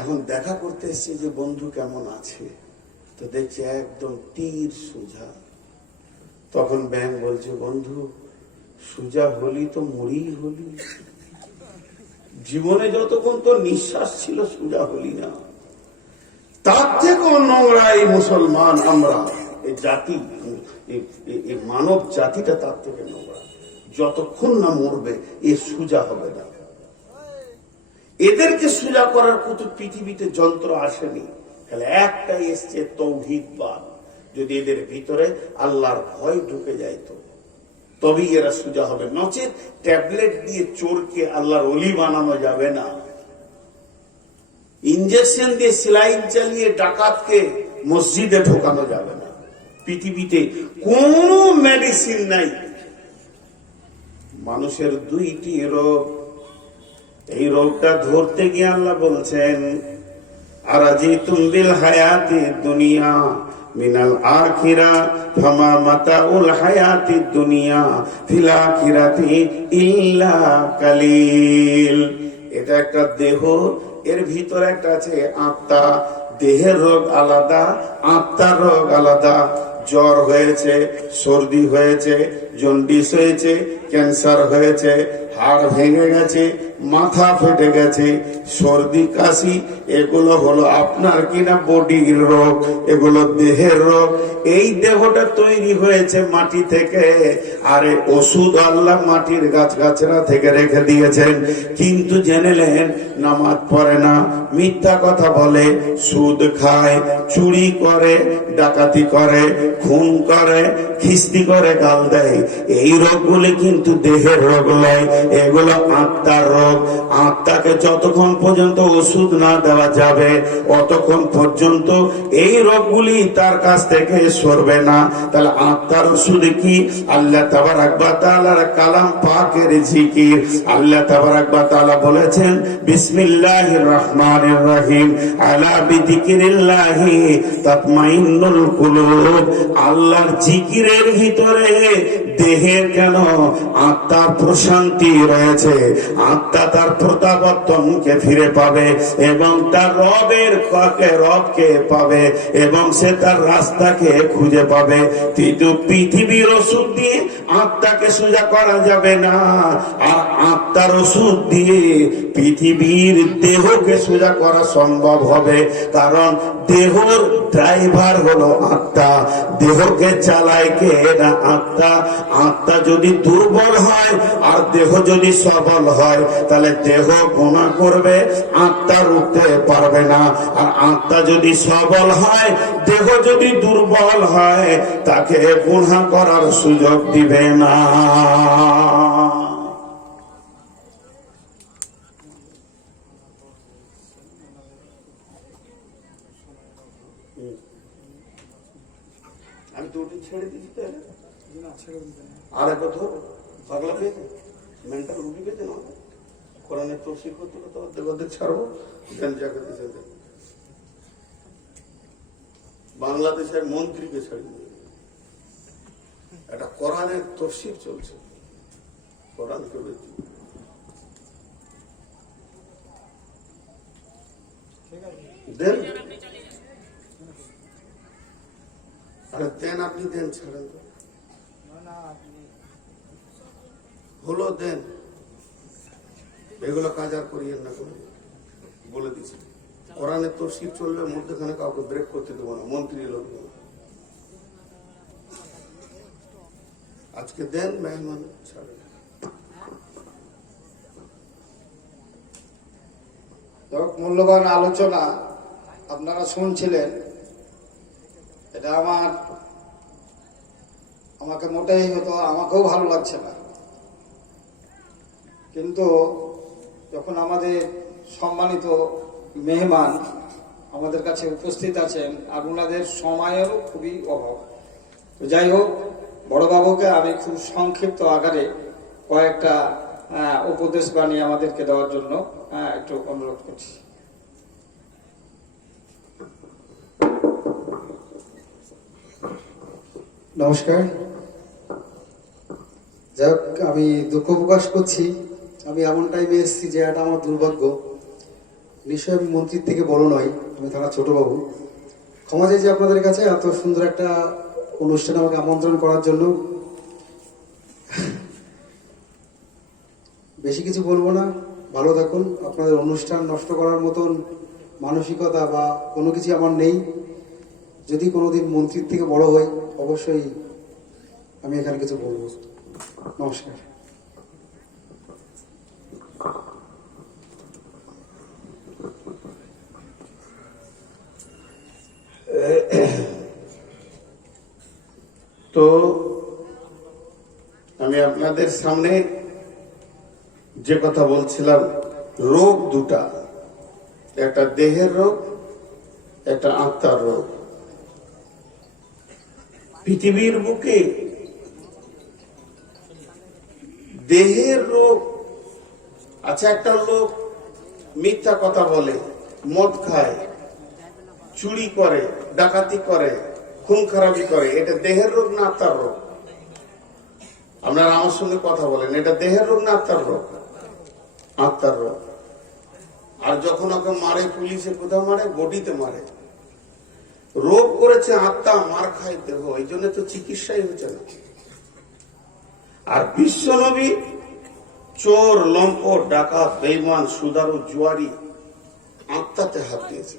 এখন দেখা করতে এসছে যে বন্ধু কেমন আছে, তো দেখছে একদম তীর সোজা। তখন ব্যাং বলছে, বন্ধু সোজা হলি তো মরি হলি, জীবনে যতক্ষণ তো নিঃশ্বাস ছিল সোজা হলি না। তার থেকেও নোংরা এই মুসলমান, আমরা এই জাতি, এই মানব জাতিটা তার থেকে নোংরা। যতক্ষণ না মরবে এ সোজা হবে না। এদেরকে সোজা করার কত পৃথিবীতে যন্ত্র আসেনি, তাহলে একটাই এসছে, তৌহিদবাদ। যদি এদের ভিতরে আল্লাহর ভয় ঢুকে যায় তো তবেই এরা সোজা হবে, নচেত ট্যাবলেট দিয়ে চোরকে আল্লাহর ওলি বানানো যাবে না। ইঞ্জেকশন দিয়ে সেলাইন চালিয়ে ডাকাতকে মসজিদে ঢোকানো যাবে না। পৃথিবীতে কোন মেডিসিন নাই। মানুষের দুইটি রোগ, এই রোগটা ধরতে গিয়ে আল্লাহ বলছেন, আরাজিতুম বিল হায়াতি দুনিয়া মিনাল আখিরা ফামা মাতাউল হায়াতি দুনিয়া ফিল আখিরাতি ইল্লা কালিল। এটা একটা দেহ, এর ভিতরে একটা আছে আত্মা। দেহের রোগ আলাদা, আত্মার রোগ আলাদা। জ্বর হয়েছে, সর্দি হয়েছে, জন্ডিস হয়েছে, ক্যান্সার হয়েছে, হাড় ভেঙে গেছে, মাথা ফেটে গেছে, সর্দি কাশি, এগুলো হলো আপনার কিনা বডির রোগ, এগুলো দেহের রোগ। এই দেহটা তৈরি হয়েছে মাটি থেকে, আরে ওষুধ আল্লাহ মাটির গাছগাছরা থেকে রেখে দিয়েছেন। কিন্তু জেনেলেন নামাজ পড়ে না, মিথ্যা কথা বলে, সুদ খায়, চুরি করে, ডাকাতি করে, খুন করে, খিস্তি করে, গাল দেয়। এই রোগগুলি কিন্তু দেহের রোগ নয়, এগুলো আত্মার রোগ। আত্মাকে যতক্ষণ পর্যন্ত ওষুধ না দেওয়া যাবে অতক্ষণ পর্যন্ত এই রোগগুলি তার কাছ থেকে সরবে না। তাহলে আত্মার ওষুধ কি? আল্লাহ তাবারাক ওয়া তাআলার কালাম পাকের জিকির। আল্লাহ তাবারাক ওয়া তাআলা বলেছেন বিসমিল্লাহির রহমানির রহিম, আলা বিযিকরিল্লাহি তাতমাইন্নুল কুলুব। আল্লাহর জিকিরের ভিতরে দেহের কেন আত্মার প্রশান্তি রয়েছে। আত্মা তার প্রত্যাবর্তনকে ফিরে পাবে এবং তার রবকে পাবে এবং সে তার রাস্তাকে খুঁজে পাবে। কিন্তু পৃথিবীর ওষুধ দিয়ে আত্মাকে সোজা করা যাবে না, আর আত্মার ওষুধ দিয়ে পৃথিবীর দেহকে সোজা করা সম্ভব হবে। কারণ দেহর ড্রাইভার হলো আত্মা, দেহকে চালায় কে না আত্মা। আত্মা যদি দুর্বল হয় আর দেহ যদি সবল হয় তাহলে দেহ গুনাহ করবে, আত্মা রুখতে পারবে না। আর আত্মা যদি সবল হয়, দেহ যদি দুর্বল হয়, তাকে গুনাহ করার সুযোগ দিবে না। আমি দুটি ছেড়ে দিচ্ছি তাহলে আর এক কথা পাগলা পেয়েছে, মেন্টাল রুগী পেয়েছে না। কোরআনের তফসির করতে করতে অর্ধেক ছাড়বো, জ্ঞান জায়গা দিতে দেয়। বাংলাদেশের মন্ত্রীকে ছাড়িয়ে একটা কোরআনের তফসির চলছে, কোরআনকে দেন। আরে দেন, আপনি দেন, ছাড়েন তো হলো দেন। এগুলো কাজ আর করিয়েন না, করে বলে দিচ্ছি। কোরআনের তফসির চলবে, মধ্যখানে কাউকে ব্রেক করতে দেবো না, মন্ত্রী লোক আজকে দেন, মেহমান ছাড়েন। মূল্যবান আলোচনা আপনারা শুনছিলেন। এটা আমাকে মোটেই হতো, আমাকেও ভালো লাগছে না। কিন্তু যখন আমাদের সম্মানিত মেহমান আমাদের কাছে উপস্থিত আছেন আর ওনাদের সময়েরও খুবই অভাব, তো যাই হোক, বড়বাবুকে আমি খুব সংক্ষিপ্ত আকারে কয়েকটা উপদেশ বাণী আমাদেরকে দেওয়ার জন্য একটু অনুরোধ করছি। নমস্কার। যাই হোক, আমি দুঃখ প্রকাশ করছি, আমি এমন টাইমে এসেছি যে এটা আমার দুর্ভাগ্য। নিশ্চয় আমি মন্ত্রীর থেকে বড় নয়, আমি থানা ছোট বাবু। ক্ষমা চাইছি আপনাদের কাছে এত সুন্দর একটা অনুষ্ঠানে আমাকে আমন্ত্রণ করার জন্য। বেশি কিছু বলবো না, ভালো থাকুন। আপনাদের অনুষ্ঠান নষ্ট করার মতন মানসিকতা বা কোনো কিছু আমার নেই। যদি কোনোদিন মন্ত্রীর থেকে বড় হই অবশ্যই আমি এখানে কিছু বলবো। নমস্কার। তো আমি আপনাদের সামনে যে কথা বলছিলাম, রোগ দুটা, একটা দেহের রোগ, একটা আত্মার রোগ। পৃথিবীর বুকে দেহের রোগ আচ্ছা, একটা লোক মিথ্যা কথা বলে, মদ খায়, চুরি করে, ডাকাতি করে, খুন খারাপি করে, এটা দেহের রোগ না আত্মার রোগ? আপনারা আমার সঙ্গে কথা বলেন, এটা দেহের রোগ না আত্মার রোগ? আত্মার রোগ। আর যখন ওকে মারে পুলিশে, কোথাও মারে? বডিতে মারে। রোগ করেছে আত্মা, মার খায় দেহ, এই জন্য তো চিকিৎসাই হচ্ছে না। আর বিশ্বনবী চোর, লম্পট, ডাকাত, বেঈমান, সুদারু, জুয়ারি আত্মাতে হাত দিয়েছে।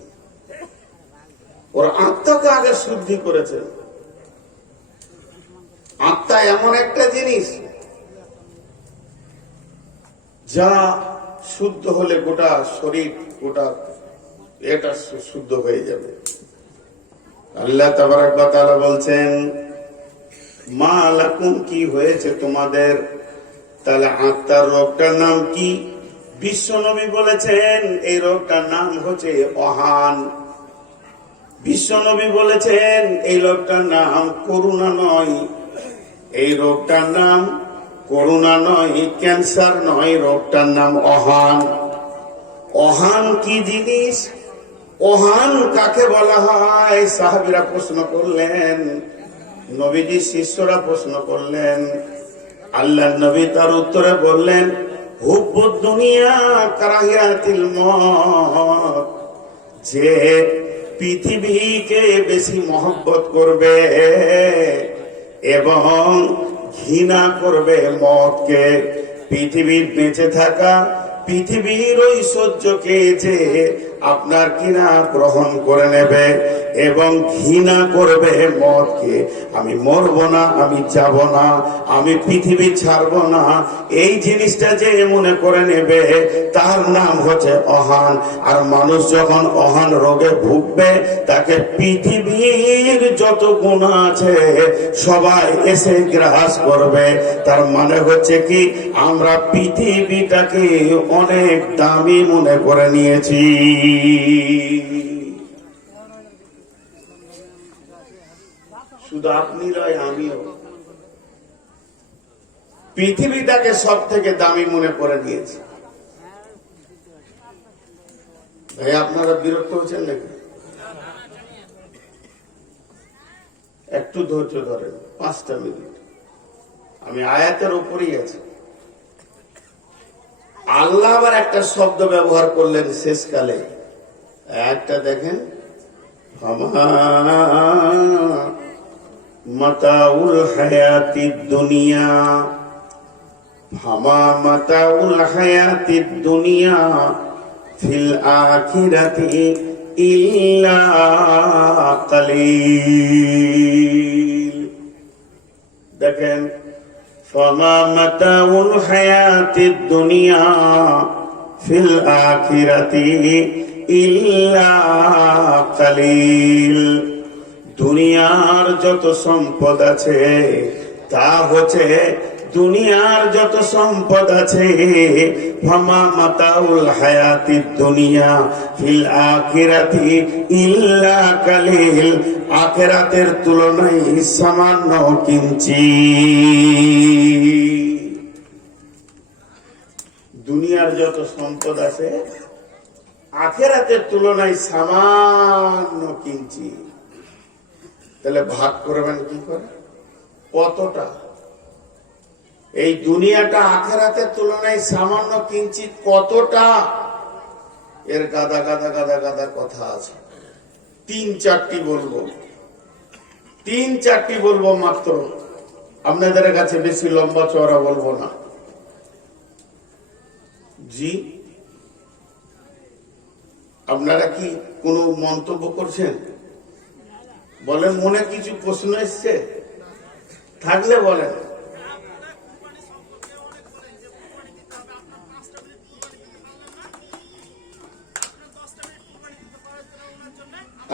ওরা আত্মাকে আগে শুদ্ধি করেছে। আত্মা এমন একটা জিনিস যা শুদ্ধ হলে গোটা শরীর, গোটা এটা শুদ্ধ হয়ে যাবে। আল্লাহ তাবারাক ওয়া তাআলা বলছেন, মা লাকুম, কি হয়েছে তোমাদের, তাহলে আত্মার রোগটার নাম কি? বিশ্বনবী বলেছেন এই রোগটার নাম হচ্ছে অহান। বিশ্বনবী বলেছেন এই রোগটার নাম করুণা নয়, এই রোগটার নাম করুণা নয়, ক্যান্সার নয়, রোগটার নাম অহান। অহান কি জিনিস? অহান কাকে বলা হয়? সাহাবীরা প্রশ্ন করলেন, নবীজি শিষ্যরা প্রশ্ন করলেন, আল্লাহ নবী তার উত্তরে বললেন, হুব্বুদ দুনিয়া কারাহিয়াতিল মউত, যে পৃথিবীকে বেশি মহব্বত করবে এবং ঘৃণা করবে মওতকে, পৃথিবীর বেঁচে থাকা, পৃথিবীর ঐশ্বর্যকে যে আপনার কিনা গ্রহণ করে নেবে এবং ঘৃণা করবে মওতকে, আমি মরবো না, আমি যাব না, আমি পৃথিবী ছাড়বো না, এই জিনিসটা যে মনে করে নেবে তার নাম হচ্ছে অহান। আর মানুষ যখন অহান রোগে ভুগবে তাকে পৃথিবীর যত গুনাহ আছে সবাই এসে গ্রাস করবে। তার মানে হচ্ছে কি, আমরা পৃথিবীটাকে অনেক দামি মনে করে নিয়েছি। শুধু আপনি নয়, আমিও পৃথিবীটাকে সব থেকে দামি মনে করে নিয়েছি। ভাই আপনারা বিরক্ত হচ্ছেন নাকি? একটু ধৈর্য ধরেন, 5টা মিনিট। আমি আয়াতের উপরেই আছি। আল্লাহ আবার একটা শব্দ ব্যবহার করলেন শেষকালে, একটা দেখেন, মাতাউল হায়াতিদ দুনিয়া, ফামা মাতাউল হায়াতিদ দুনিয়া ফিল আখিরাতি ইল্লা কালিল। দেখেন, ফামা মাতাউল হায়াতিদ দুনিয়া ফিল আখিরাতি ইল্লা কালিল। দুনিয়ার যত সম্পদ আছে তা হচ্ছে, দুনিয়ার যত সম্পদ আছে, ফামা মাতাউল হায়াতিদ দুনিয়া ফিল আখিরাতি ইল্লা কালিল, আখিরাতের তুলনায় সামান্য কিঞ্চিৎ। দুনিয়ার যত সম্পদ আছে আখিরাতের তুলনায় সামান্য কিঞ্চিৎ। তাহলে ভাগ করবেন কি করে? কতটা? এই দুনিয়াটা আখিরাতের তুলনায় সামান্য কিঞ্চিৎ কতটা? এর গাদা গাদা গাদা গাদা কথা আছে। 3-4টি বলবো, 3-4টি বলবো মাত্র, আপনাদের কাছে বেশি লম্বা চওড়া বলবো না। জি, আপনারা কি কোনো মন্তব্য করছেন? বলেন, মনে কিছু প্রশ্ন এসছে থাকলে বলেন।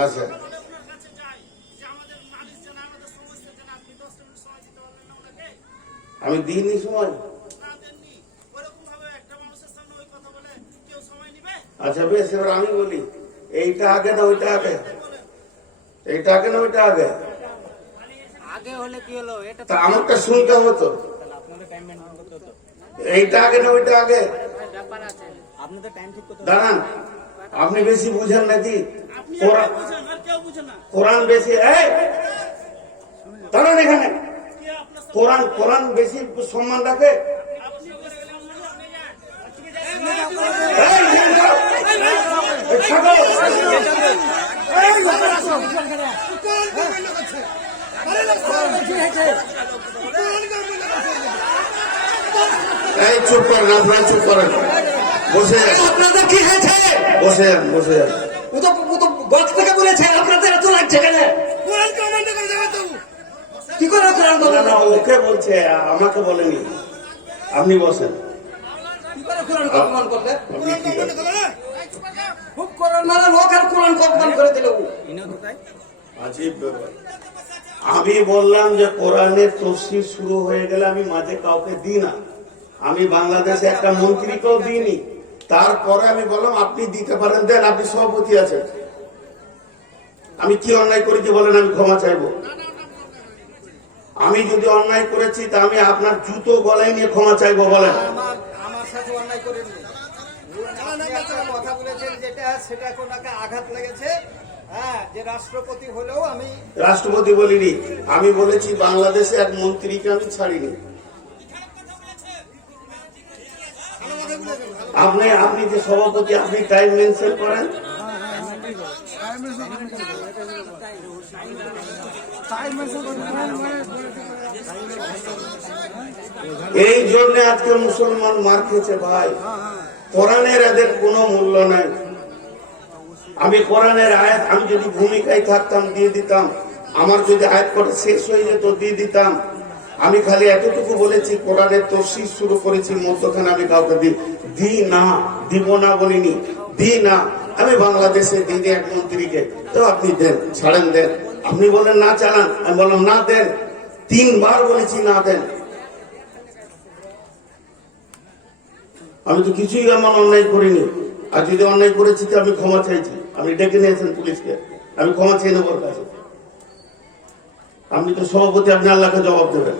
আচ্ছা, আমি দিইনি সময়। আচ্ছা বেশ, এবার আমি বলি, এইটা আগে না ওইটা আগে? এইটা আগে না ওইটা আগে? আগে হলে কি হলো, এটা তা আমারটা শুনতে হতো। আপনাদের টাইম মেনটেন করতে হতো। এইটা আগে না ওইটা আগে? ব্যাপার আছে, আপনাদের টাইম ঠিক করতে দাঁড়ান, আপনি বেশি বুঝেন নাকি? কোরআন- বুঝেন আর কেউ বুঝে না। কোরআন বেশি, এই দাঁড়ান এখানে, কোরআন কোরআন বেশি সম্মান রাখে। এই, ছাড়ো। এই চুপ করেন, আপনারা চুপ করেন, বসে যান। আপনাদের কি হয়েছে? বসে যান, বসে যান। ও তো বক্স থেকে বলেছে, আপনাদের এত লাগছে কেন? কি করে কোরআন না বলেন? না, ওকে বলছে, আমাকে বলেনি। আপনি বসেন। কি করে কোরআন অপমান করলে? আপনি কি করেন? খুব কোরআন মানে লোক আর কোরআন অপমান করে দিল। আজীব ব্যাপার। আমি বললাম যে কোরআনের তফসির শুরু হয়ে গেলে আমি মাঝে কাউকে দিই না, আমি বাংলাদেশে একটা মন্ত্রীকেও দিইনি, তারপরে আমি বললাম আপনি দিতে পারেন, দেন, আপনি সভাপতি আছেন। আমি কি অন্যায় করেছি বলেন, আমি ক্ষমা চাইবো। আমি যদি অন্যায় করেছি তা আমি আপনার জুতো গলায় নিয়ে ক্ষমা চাইবো, বলেন। আমার সাথে অন্যায় করেননি। আপনি একটা কথা বলেছেন যেটা সেটা কোনাকে আঘাত লেগেছে। হ্যাঁ, যে রাষ্ট্রপতি হলেও আমি রাষ্ট্রপতি বলিনি, আমি বলেছি বাংলাদেশে এক মন্ত্রীকে আমি ছাড়িনি। আপনি যে সভাপতি, আপনি টাইম মেনশন করেন। এই জন্য আজকে মুসলমান মার খেয়েছে ভাই। কোরআনের এদের কোনো মূল্য নাই। আমি কোরআনের আয়াত, আমি যদি ভূমিকায় থাকতাম দিয়ে দিতাম, আমার যদি আয়াত করে শেষ হয়ে যেত দিয়ে দিতাম। আমি খালি এতটুকু বলেছি কোরআনের তফসির শুরু করেছি, মধ্যখানে আমি কাউকে দিই না, দিব না বলিনি, দিই না। আমি বাংলাদেশে দিই এক মন্ত্রীকে, তো আপনি দেন, ছাড়েন, দেন। আপনি বলেন না চালান, আমি বললাম না দেন, 3 বার বলেছি না দেন। আমি তো কিছুই আমার অন্যায় করিনি, আর যদি অন্যায় করেছি তো আমি ক্ষমা চাইছি। আমি ডেকে নিয়েছেন পুলিশকে, আমি ক্ষমা চেয়ে নেবো কাছে। আপনি তো সভাপতি, আপনি আল্লাহকে জবাব দেবেন,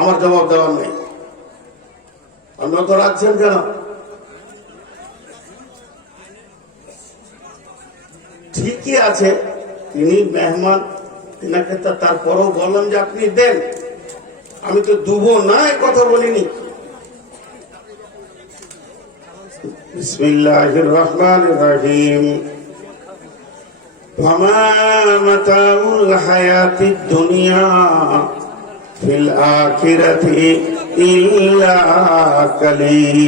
আমার জবাব দেওয়ার নেই। আপনারা তো রাখছেন কেন? ঠিকই আছে, তিনি মেহমান, তিনাকে তারপরেও বললাম যে আপনি দেন, আমি তো দুবো না কথা বলিনি। বিসমিল্লাহির রহমানির রহিম। ফামা মাতাউল হায়াতিদ দুনিয়া ফিল আখিরাতি ইল্লা কালিল।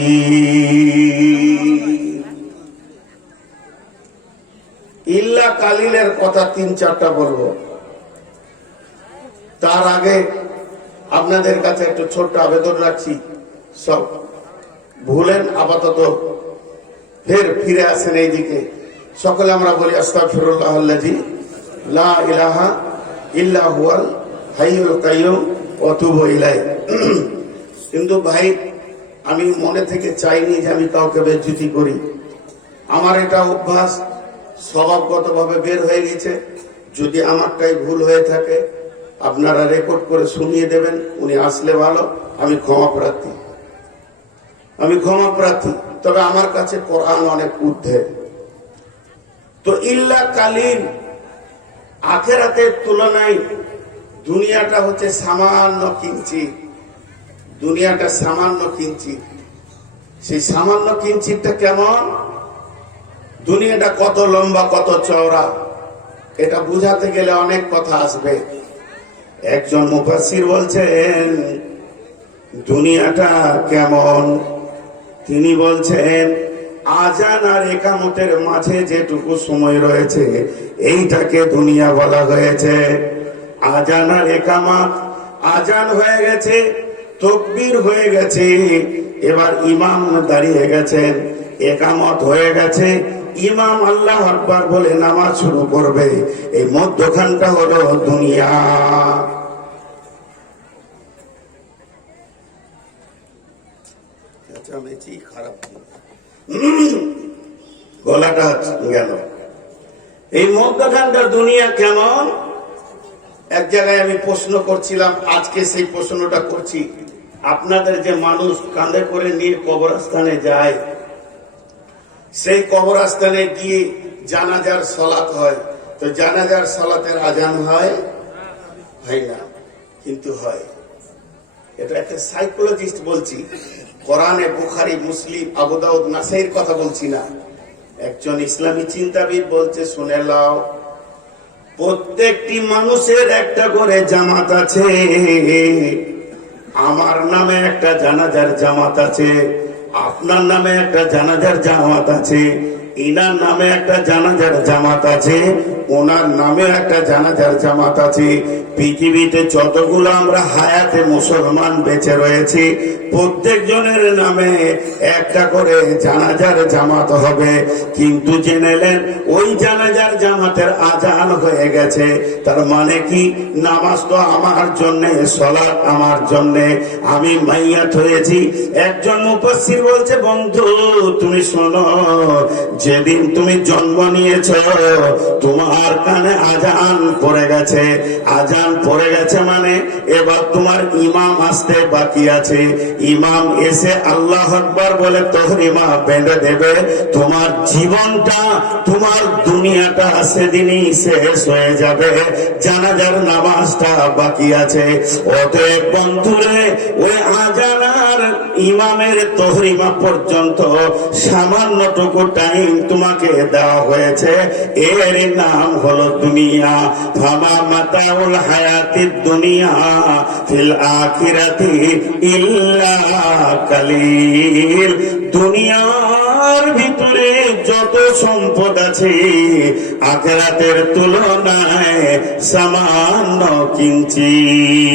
ইল্লা কালিলের কথা 3-4টা বলবো। তার আগে আপনাদের কাছে একটু ছোট্ট আবেদন রাখছি, সব ভুলেন আপাতত, ফিরে আসেন এইদিকে। সকলে আমরা বলি আস্তাগফিরুল্লাহাল্লাযী লা ইলাহা ইল্লা হুয়াল হাইয়ুল কাইয়্যুম ওয়া তুবু ইলাইহি। কিন্তু ভাই, আমি মনে থেকে চাইনি যে আমি কাউকে বেজ্জতি করি। আমার এটা অভ্যাস স্বভাবগতভাবে বের হয়ে গেছে। যদি আমারটাই ভুল হয়ে থাকে আপনারা রেকর্ড করে শুনিয়ে দেবেন, উনি আসলে ভালো। আমি ক্ষমা প্রার্থী, তবে আমার কাছে কোরআন অনেক ঊর্ধ্বে। তো ইল্লা কালিল, আখিরাতের তুলনায় দুনিয়াটা হচ্ছে সামান্য কিঞ্চিত। দুনিয়াটা সামান্য কিঞ্চিত। সেই সামান্য কিঞ্চিতটা কেমন, দুনিয়াটা কত লম্বা কত চওড়া, এটা বুঝাতে গেলে অনেক কথা আসবে। একজন মুফাসসির বলছেন দুনিয়াটা কেমন, তিনি বলছেন আজান আর একামতের মাঝে যেটুকু সময় রয়েছে এইটাকে দুনিয়া বলা হয়েছে। আজান আর একামত, আজান হয়ে গেছে, তাকবীর হয়ে গেছে, এবার ইমাম দাঁড়িয়ে গেছেন, একামত হয়ে গেছে, ইমাম আল্লাহু আকবার বলে নামাজ শুরু করবে। এই মধ্যখানটা হলো দুনিয়া। খারাপ গলাটা গেল। এই মধ্যখানকার দুনিয়া কেমন? এক জায়গায় আমি প্রশ্ন করছিলাম, আজকে সেই প্রশ্নটা করছি। আপনাদের যে মানুষ কাঁধে করে নিয়ে কবরস্থানে যায়, সেই কবরস্থানে গিয়ে জানাজার সালাত হয়, তো জানাজার সালাতের আজান হয় না? কিন্তু হয়। এটা একটা সাইকোলজিস্ট বলছি, কোরআনে, বুখারী, মুসলিম, আবু দাউদ, নাসাইর কথা বলছি না। একজন ইসলামী চিন্তাবিদ বলছে, শুনে লাও, প্রত্যেকটি মানুষের একটা করে জামাত আছে। আমার নামে একটা জানাজার জামাত আছে, আপনার নামে একটা জানাজার জামাত আছে, ইনার নামে একটা জানাজার জামাত আছে, ওনার নামে একটা জানাজার জামাত আছে। পৃথিবীতে যতগুলো আমরা হায়াতে মুসলমান বেঁচে রয়েছি, প্রত্যেকজনের নামে একটা করে জানাজার জামাত হবে। কিন্তু জেনেলেন ওই জানাজার জামাতের আজান হয়ে গেছে, তার মানে কি? নামাজ তো আমার জন্যে, সালাত আমার জন্যে, আমি মাইয়াত হয়েছি। একজন মুফাসসির বলছে, বন্ধু তুমি শোনো, যেদিন তুমি জন্ম নিয়েছ তোমার কানে আজান পড়ে গেছে। আজান পড়ে গেছে মানে এবার তোমার ইমাম আসতে বাকি আছে। ইমাম এসে আল্লাহু আকবার বলে তহরিমা বেঁধে দেবে। তোমার জীবনটা, তোমার দুনিয়াটা সেদিনই শেষ হয়ে যাবে। জানাজার নামাজটা বাকি আছে। অতএব বন্ধুরে, ওই আজান আর ইমামের তহরিমা পর্যন্ত সামান্যটুকু টাইম তোমাকে দেওয়া হয়েছে। এর নাম হলো দুনিয়া। ফামা মাতাউল হায়াতিদ দুনিয়া ফিল আখিরাতি ইল্লা কালিল। দুনিয়ার ভিতরে যত সম্পদ আছে আখিরাতের তুলনায় সামান্য কিঞ্চিৎ।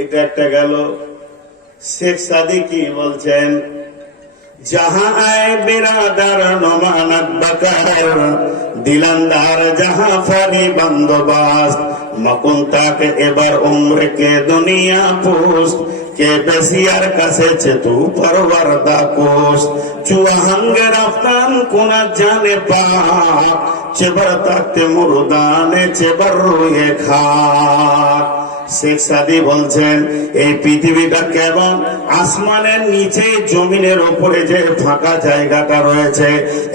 এটা একটা গেল। শেখ সাদি কি বলছেন? जहां आए बिरादर नमानत बकर दिलंदार जहां फरी बंदोबस्त मकुन तक एबर उम्र के दुनिया पोस्ट के बेसियार कसे चेतु परवरदा कोस्ट चुहंगे रफ्तान कुना जाने पा चेबर तख्ते मुर्दाने चेबर रोए खाक। শেখ সাদি বলছেন, এই পৃথিবীটা কেমন? আসমানের নিচে জমিনের উপরে যে ফাঁকা জায়গাটা রয়েছে,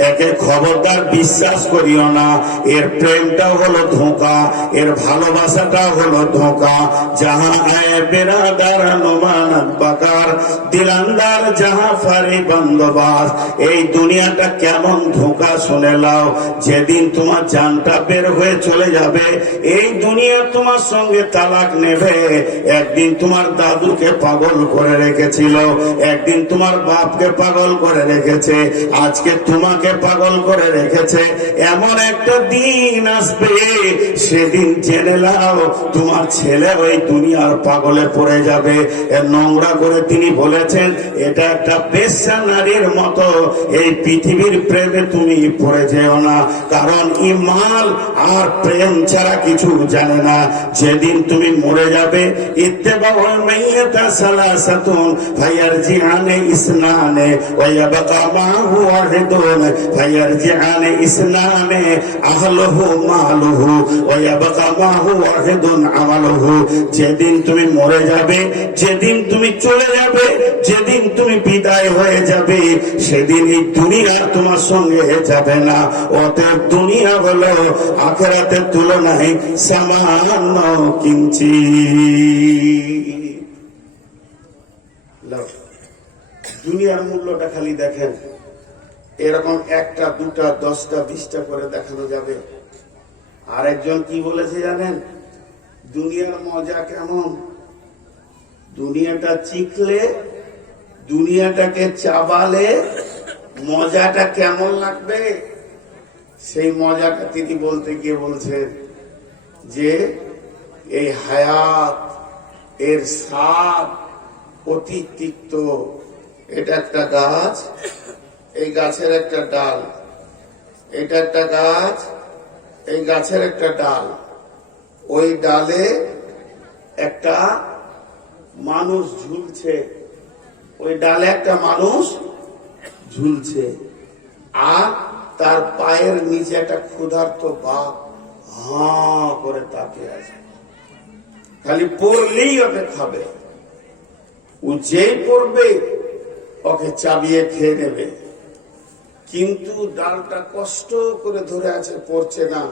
একে খবরদার বিশ্বাস করিও না। এর প্রেমটা হলো ধোঁকা, এর ভালোবাসাটা হলো ধোঁকা। যাহা আয়ে বেরাদার নোমানাত বাকার দিলান্দার যাহা ফারি বন্দোবাস। এই দুনিয়াটা কেমন ধোঁকা শুনে লাও। যেদিন তোমার জানটা বের হয়ে চলে যাবে, এই দুনিয়া তোমার সঙ্গে তালাক নেবে। একদিন তোমার দাদুকে পাগল করে রেখেছিল, একদিন তোমার বাপকে পাগল করে রেখেছে, আজকে তোমাকে পাগল করে রেখেছে। এমন একটা দিন আসবে, সেদিন জেনে নাও তোমার ছেলে ওই দুনিয়ার পাগলে পড়ে যাবে। এর নোংরা করে তিনি বলেছেন, এটা একটা বেশ্যা নারীর মতো। এই পৃথিবীর প্রেমে তুমি পড়ে যেও না, কারণ ইমাল আর প্রেম ছাড়া কিছু জানে না। যেদিন তুমি মরে যাবে, ইত্তেবাউল মাইয়াতা সালাসাতুন ফায়ারজিআনে ইসনানে ওয়া ইয়াবকা মাহু ওয়াহিদুন ফায়ারজিআনে ইসনানে আহলুহু মালুহু ওয়া ইয়াবকা মাহু ওয়াহিদুন আমালুহু। যেদিন তুমি মরে যাবে, যেদিন তুমি চলে যাবে, যেদিন তুমি বিদায় হয়ে যাবে, সেদিন এই দুনিয়া তোমার সঙ্গে যাবে না। অতএব দুনিয়া হলো আখিরাতের তুলনায় সামান্য কিঞ্চিৎ। দুনিয়ার মূল্যটা খালি দেখেন, এরকম একটা দুটা 10টা 20টা করে দেখানো যাবে। আরেকজন কি বলেছে জানেন? দুনিয়ার মজা কেমন? দুনিয়াটা চিখলে, দুনিয়াটাকে চাবালে মজাটা কেমন লাগবে, সেই মজাটা তিনি বলতে গিয়ে বলছেন যে এই হায়াত, এর স্বাদ অতি তিক্ত। এটা একটা গাছ, এই গাছের একটা ডাল, এটা একটা গাছ, এই গাছের একটা ডাল, ওই ডালে একটা মানুষ ঝুলছে, ওই ডালে একটা মানুষ ঝুলছে, আর তার পায়ের নিচে একটা ক্ষুধার্ত বাঘ হাঁ করে তাকিয়ে আছে। খালি পড়লেই ওকে খাবে, ও যেই পড়বে ওকে চাবিয়ে খেয়ে নেবে। কিন্তু ডালটা কষ্ট করে ধরে আছে, পড়ছে না।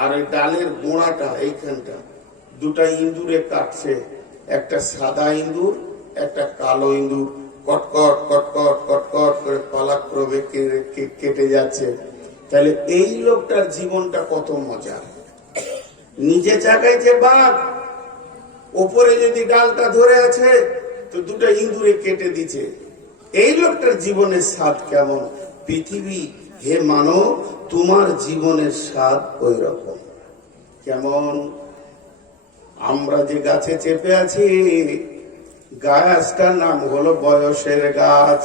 আর ওই ডালের গোড়াটা এইখানটা দুটা ইঁদুরে কাটছে, একটা সাদা ইঁদুর, একটা কালো ইঁদুর, কটকট কটকট কটকট করে পালাক্রমে কেটে যাচ্ছে। তাহলে এই লোকটার জীবনটা কত মজা। নিজে চাকাইছে বাঘ, ওপরে যদি ডালটা ধরে আছে তো দুটা ইঁদুরে কেটে দিচ্ছে। এই লোকটার জীবনের স্বাদ কেমন? পৃথিবী হে মানব, তোমার জীবনের স্বাদ ওই রকম। কেমন? আমরা যে গাছে চেপে আছি, গাছটার নাম হলো বয়সের গাছ।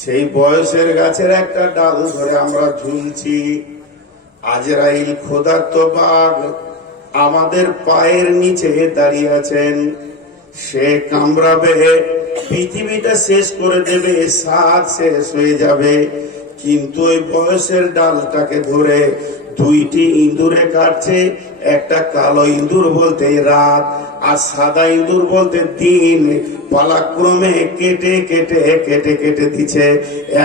সেই বয়সের গাছের একটা ডাল ধরে আমরা ঝুলছি। আজরাইল ক্ষুধার্ত বাঘ আমাদের পায়ের নিচে দাঁড়িয়ে আছেন। সে কামড়াবে, পৃথিবীটা শেষ করে দেবে, স্বাদ শেষ হয়ে যাবে। কিন্তু ওই বয়সের ডালটাকে ধরে দুইটি ইঁদুরে কাটছে। একটা কালো ইঁদুর বলতে রাত, আর সাদা ইঁদুর বলতে দিন। পালাক্রমে কেটে কেটে কেটে কেটে দিচ্ছে,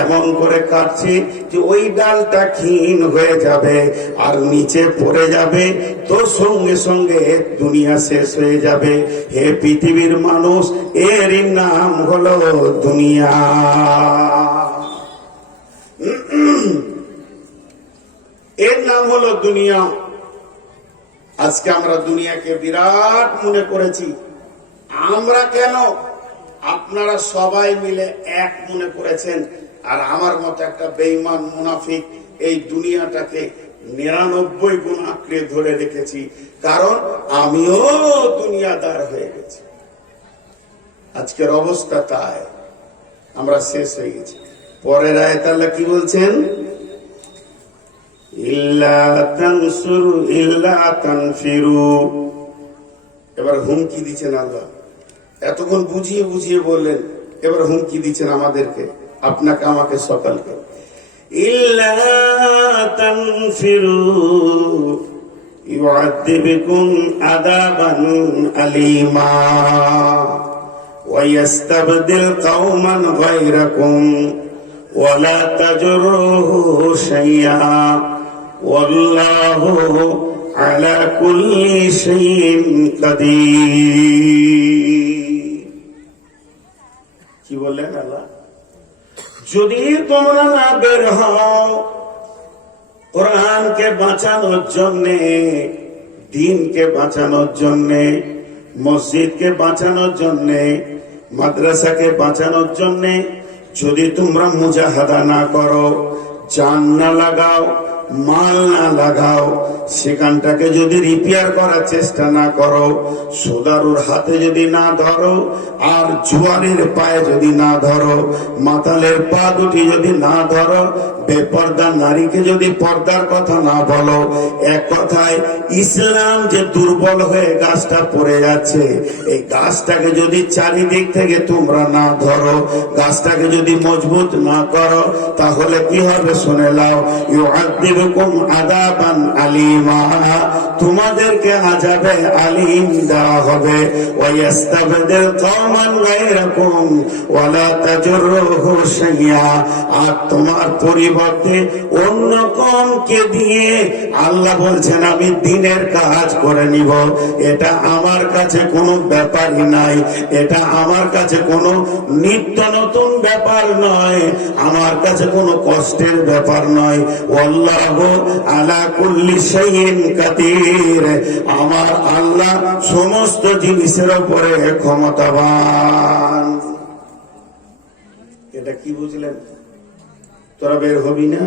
এমন করে কাটছে যে ওই ডালটা ক্ষীণ হয়ে যাবে আর নিচে পড়ে যাবে, তো সঙ্গে সঙ্গে দুনিয়া শেষ হয়ে যাবে। হে পৃথিবীর মানুষ, এর নাম হলো দুনিয়া। এর নাম হলো দুনিয়া। আজকে আমরা দুনিয়াকে বিরাট মনে করেছি। আমরা কেন, আপনারা সবাই মিলে এক মনে করেছেন। আর আমার মতো একটা বেঈমান মুনাফিক এই দুনিয়াটাকে 99 গুণ আঁকড়ে ধরে রেখেছি। কারণ আমিও দুনিয়াদার হয়ে গেছি। আজকের অবস্থা তাই, আমরা শেষ হয়ে গেছি। পরের আয়াত আল্লাহ কি বলছেন? ইল্লা তানসুরু ইল্লা তানফিরু। এবার হুমকি দিচ্ছেন আল্লাহ। এতক্ষণ বুঝিয়ে বুঝিয়ে বললেন, এবার হুমকি দিচ্ছেন আমাদেরকে, আপনাকে, আমাকে, সকলকে। ইল্লা তানফিরু ইউআযিবকুম আযাবান আলীমা ওয়া ইস্তাবদিল কওমান গায়রাকুম ওয়া লা তাজরুহু শাইআ ওয়াল্লাহু আলা কুল্লি শাইইন কাদির। কি বললেন আল্লাহ? যদি তোমরা না বের হও কোরআনকে বাঁচানোর জন্যে, দ্বীনকে বাঁচানোর জন্যে, মসজিদকে বাঁচানোর জন্যে, মাদ্রাসাকে বাঁচানোর জন্যে, যদি তোমরা মুজাহাদা না করো, জান না লাগাও, মাল না লাগাও, সেখানটাকে যদি রিপেয়ার করার চেষ্টা না করো, সোদারুর হাতে যদি না ধরো, আর জুয়ারের পায়ে যদি না ধরো, মাতালের পা দুটি যদি না ধরো, বেপর্দা নারীকে যদি পর্দার কথা না বলো, এক কথায় ইসলাম যে দুর্বল হয়ে গাছটা পড়ে যাচ্ছে, এই গাছটাকে যদি চারিদিক থেকে তোমরা না ধরো, গাছটাকে যদি মজবুত না করো, তাহলে কি হবে শুনে নাও। ইউআযিবকুম আযাবান আলীমা, তোমাদেরকে আযাবে আলীম দেওয়া হবে। ওয়া ইস্তাবদিল কওমান গায়রাকুম ওয়া লা তাজরুহু শাইআ, আর তোমার পরিবর্তে অন্য কমকে দিয়ে আল্লাহ বলছেন আমি দ্বীনের কাজ করে নিব। এটা আমার কাছে কোনো ব্যাপারই নাই, এটা আমার কাছে কোনো নিত্য নতুন ব্যাপার নয়, আমার কাছে কোনো কষ্টের ব্যাপার নয়। আল্লাহু আলা কুল্লি শাইইন কাদির, আমার আল্লাহ সমস্ত জিনিসের উপরে ক্ষমতাবান। এটা কি বুঝলেন? তোরা বের হবি না?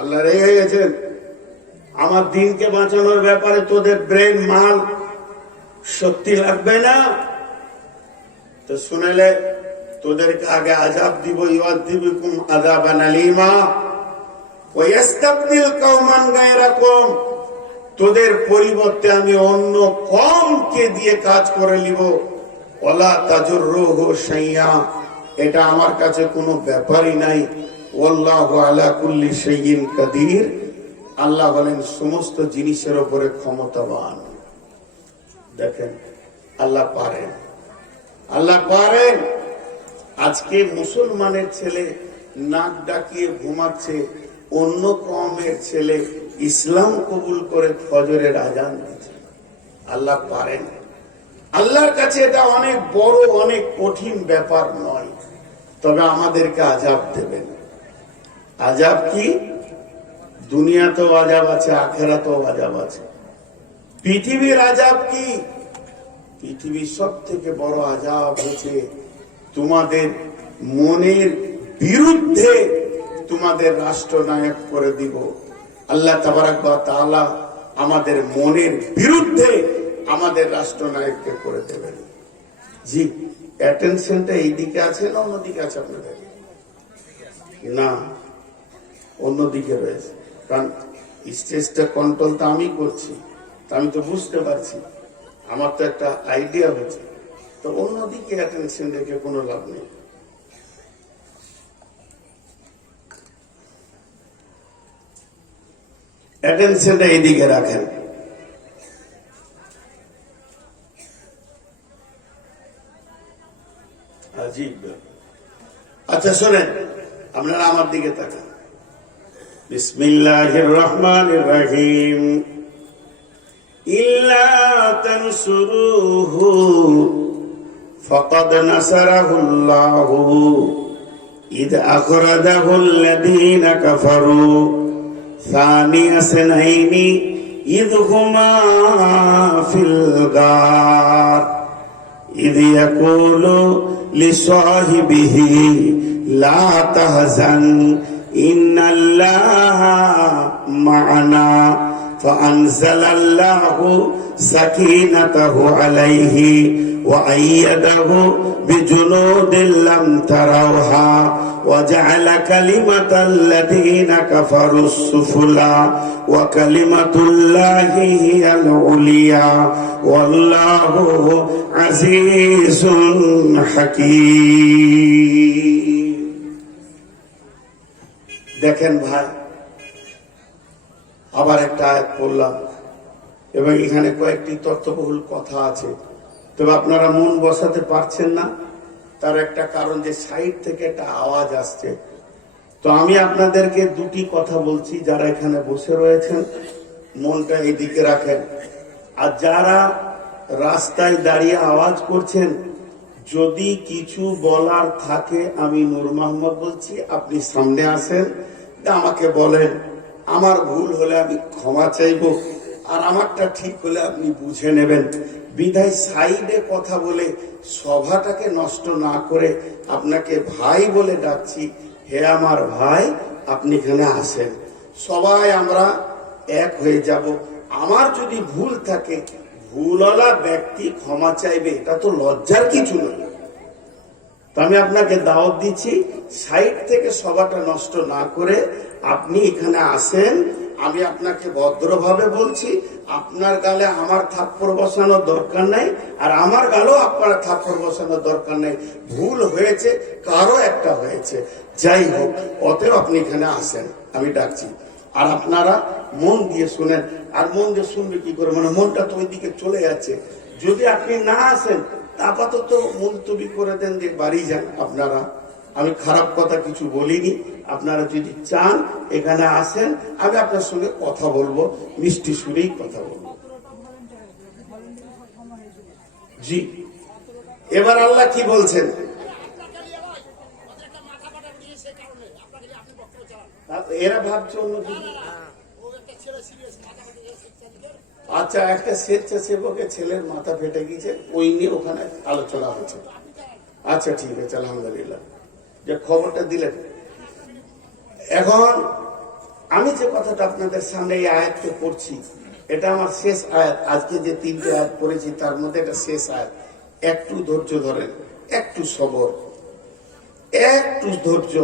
আল্লাহ রেগে গেছেন। আমার দিনকে বাঁচানোর ব্যাপারে তোদের ব্রেন, মাল, শক্তি লাগবে না তো শুনেলে তোদেরকে আগে আযাব দিব। ইউআযিবকুম আযাবান আলীমা ওয়া ইস্তাবদিল কওমান গায়রাকুম, তোদের পরিবর্তে আমি অন্য কমকে দিয়ে কাজ করে নিব। ওয়ালা তাজরুহু শাইআ, এটা আমার কাছে কোনো ব্যাপারই নাই। ওয়াল্লাহু আলা কুল্লি শাইইন কাদির, আল্লাহ বলেন সমস্ত জিনিসের উপরে ক্ষমতাবান। দেখেন আল্লাহ পারেন, আল্লাহ পারেন। আজকে মুসলমানের ছেলে নাক ডাকিয়ে ঘুমাচ্ছে, অন্য কওমের ছেলে ইসলাম কবুল করে ফজরের আজান দিচ্ছে। আল্লাহ পারেন। আল্লাহর কাছে এটা অনেক বড়, অনেক কঠিন ব্যাপার নয়, তবে আমাদেরকে আযাব দেবেন। আযাব কি? দুনিয়াতেও আযাব আছে, আখিরাতেও আযাব আছে। পৃথিবীর আযাব কি? পৃথিবীর সব থেকে বড় আযাব হচ্ছে তোমাদের মনের বিরুদ্ধে তোমাদের রাষ্ট্রনায়ক করে দিব। আল্লাহ তাবারাক ওয়া তাআলা আমাদের মনের বিরুদ্ধে আমাদের রাষ্ট্রনায়ককে করে দেবেন। জি, অ্যাটেনশনটা এইদিকে আছে না অন্যদিকে আছে আপনাদের? না, অন্যদিকে রয়েছে। কারণ স্টেজটা কন্ট্রোল তো আমি করছি, তা আমি তো বুঝতে পারছি, আমার তো একটা আইডিয়া হচ্ছে। তো অন্যদিকে অ্যাটেনশন রেখে কোনো লাভ নেই। অ্যাটেনশনটা এইদিকে রাখেন। আচ্ছা শোনেন, আপনারা আমার দিকে তাকান। বিসমিল্লাহির রহমানির রহিম। ইল্লা তানসুরুহু ফাকাদ নাসারাহুল্লাহু ইদ আখরাজাহুল্লাযীনা কাফারু সানিয়া সানাইনি ইদ হুমা ফিল গার ইদ ইয়াকুলু লিসাহিবিহি লা তাহজান ইন্নাল্লাহা মা'ানা ফাআনজালাল্লাহু সাকিনাতাহু আলাইহি ওয়া আইয়াদাহু বিজুনুদিন লাম তারাওহা ওয়া জা'আলা কালিমাতাল্লাযীনা কাফারুস সুফলা ওয়া কালিমাতুল্লাহি হিয়াল উলিয়া ওয়াল্লাহু আজিজুন হাকীম। দেখেন ভাই, আবার একটা আয়াত পড়লাম এবং এখানে কয়েকটি তথ্যবহুল কথা আছে, তবে আপনারা মন বসাতে পারছেন না। তার একটা কারণ যে সাইড থেকে একটা আওয়াজ আসছে। তো আমি আপনাদেরকে দুটি কথা বলছি, যারা এখানে বসে রয়েছেন মনটা এদিকে রাখেন, আর যারা রাস্তায় দাঁড়িয়ে আওয়াজ করছেন, যদি কিছু বলার থাকে, আমি নূর মোহাম্মদ বলছি, আপনি সামনে আসেন, আমাকে বলেন। আমার ভুল হলে আমি ক্ষমা চাইব, আর আমারটা ঠিক হলে আপনি বুঝে নেবেন। বিধায় সাইডে কথা বলে সভাটাকে নষ্ট না করে আপনাকে ভাই বলে ডাকছি। হে আমার ভাই, আপনি এখানে আসেন, সবাই আমরা এক হয়ে যাব। আমার যদি ভুল থাকে, ভুলওয়ালা ব্যক্তি ক্ষমা চাইবে, এটা তো লজ্জার কিছু নয়। তো আমি আপনাকে দাওয়াত দিচ্ছি, সাইড থেকে সভাটা নষ্ট না করে আপনি এখানে আসেন। আমি আপনাকে ভদ্রভাবে বলছি, আপনার গালে আমার থাপ্পড় বসানোর দরকার নাই, আর আমার গালেও আপনার থাপ্পড় বসানোর দরকার নেই। ভুল হয়েছে, কারো একটা হয়েছে, যাই হোক, অতএব আপনি এখানে আসেন, আমি ডাকছি। আর আপনারা মন দিয়ে শুনেন। আর মন দিয়ে শুনবে কি করে, মানে মনটা তো ওইদিকে চলে যাচ্ছে। যদি আপনি না আসেন, আপাতত মুলতবি করে দেন, যে বাড়ি যান আপনারা। আমি খারাপ কথা কিছু বলিনি। আপনারা যদি চান এখানে আসেন, আমি আপনার সঙ্গে কথা বলবো, মিষ্টি সুরেই কথা বলবো। জি, এবার আল্লাহ কি বলছেন? এরা ভাবছে অন্য কিছু। আচ্ছা, একটা স্বেচ্ছাসেবকের ছেলের মাথা ফেটে গিয়েছে, ওই নিয়ে ওখানে আলোচনা হচ্ছে। আচ্ছা ঠিক আছে, আলহামদুলিল্লাহ যে খবরটা দিলেন। এখন আমি যে কথাটা আপনাদের সামনে এই আয়াতকে পড়ছি, এটা আমার শেষ আয়াত। আজকে যে তিনটে আয়াত পড়েছি তার মধ্যে এটা শেষ আয়াত। একটু ধৈর্য ধরেন, একটু সবর, একটু ধৈর্য।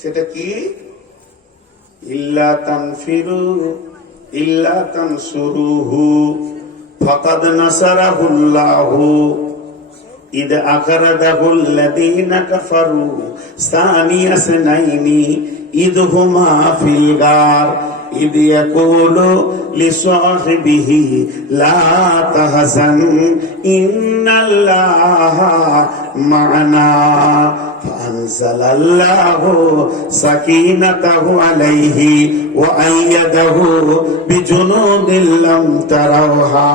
সেটা কি? ইল্লা তানফিরু ইল্লা তানসুরুহু ফাকাদ নাসারাহুল্লাহু ইদ আখরাজাহুল্লাযীনা কাফারু সানিয়া সানাইনি ইদ হুমা ফিল গার ইদ ইয়াকুলু লিসাহিবিহি লা তাহজান ইন্নাল্লাহা মা'ানা ফাআনজালাল্লাহু সাকিনাতাহু আলাইহি ওয়া আইয়াদাহু বিজুনুদিন লাম তারাওহা।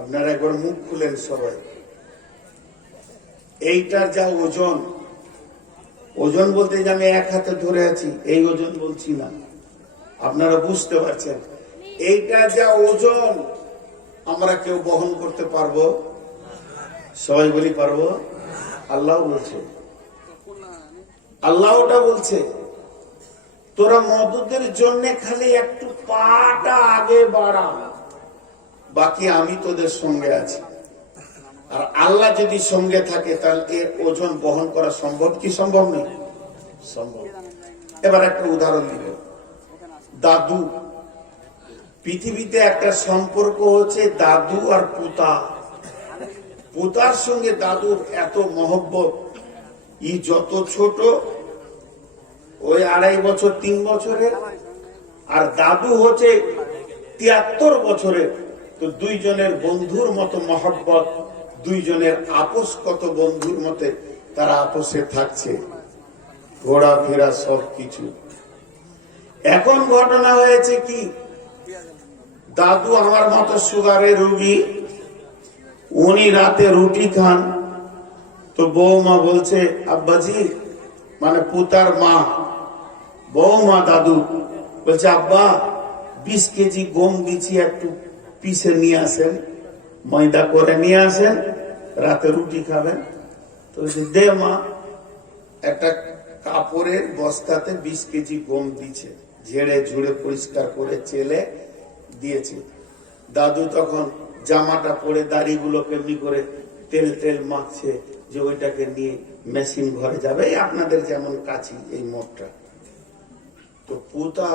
আপনারা একবার মুখ খুলেন সবাই। এইটার যা ওজন, ওজন বলতে যে আমি এক হাতে ধরে আছি এই ওজন বলছি না, আপনারা বুঝতে পারছেন। এইটা যা ওজন আমরা কেউ বহন করতে পারবো? সবাই বলি পারবো? আল্লাহ বলছে, আল্লাহ ওটা বলছে। তোরা মদতের জন্য খালি একটু পাটা আগে বাড়া, বাকি আমি তোদের সঙ্গে আছি। আর আল্লাহ যদি সঙ্গে থাকে তাহলে এর ওজন বহন করা সম্ভব কি সম্ভব নেই? সম্ভব। এবার একটা উদাহরণ দিল, দাদু। পৃথিবীতে একটা সম্পর্ক হচ্ছে দাদু আর পুতা। পুতার সঙ্গে দাদুর এত মহব্বত, ই যত ছোট ওই 2.5 বছর 3 বছরের, আর দাদু হচ্ছে 73 বছরের। তো দুইজনের বন্ধুর মতো মহব্বত, দুইজনের আপোষ কত বন্ধুর মতে তারা আপোষে থাকছে, ঘোরাফেরা সব কিছু। এখন ঘটনা হয়েছে কি, দাদু আমার মতো সুগারের রোগী, উনি রাতে রুটি খান। তো বৌমা বলছে, আব্বাজি মানে পুতার মা, বৌমা দাদু বলছে, আব্বা 20 কেজি গম দিচ্ছি, একটু পিষে নিয়ে আসেন, ময়দা করে নিয়ে আসেন, রাতে রুটি খাবেন। তো দে মা। একটা কাপড়ের বস্তাতে 20 কেজি গম দিচ্ছে, ঝেড়ে ঝুড়ে পরিষ্কার করে চেলে দিয়েছে। দাদু তখন জামাটা পরে দাড়িগুলো কেমনি করে তেল তেল মাখছে, যে ওইটাকে নিয়ে মেশিন ঘরে যাবে, আপনাদের যেমন কাছি এই মোটটা। তো পুতা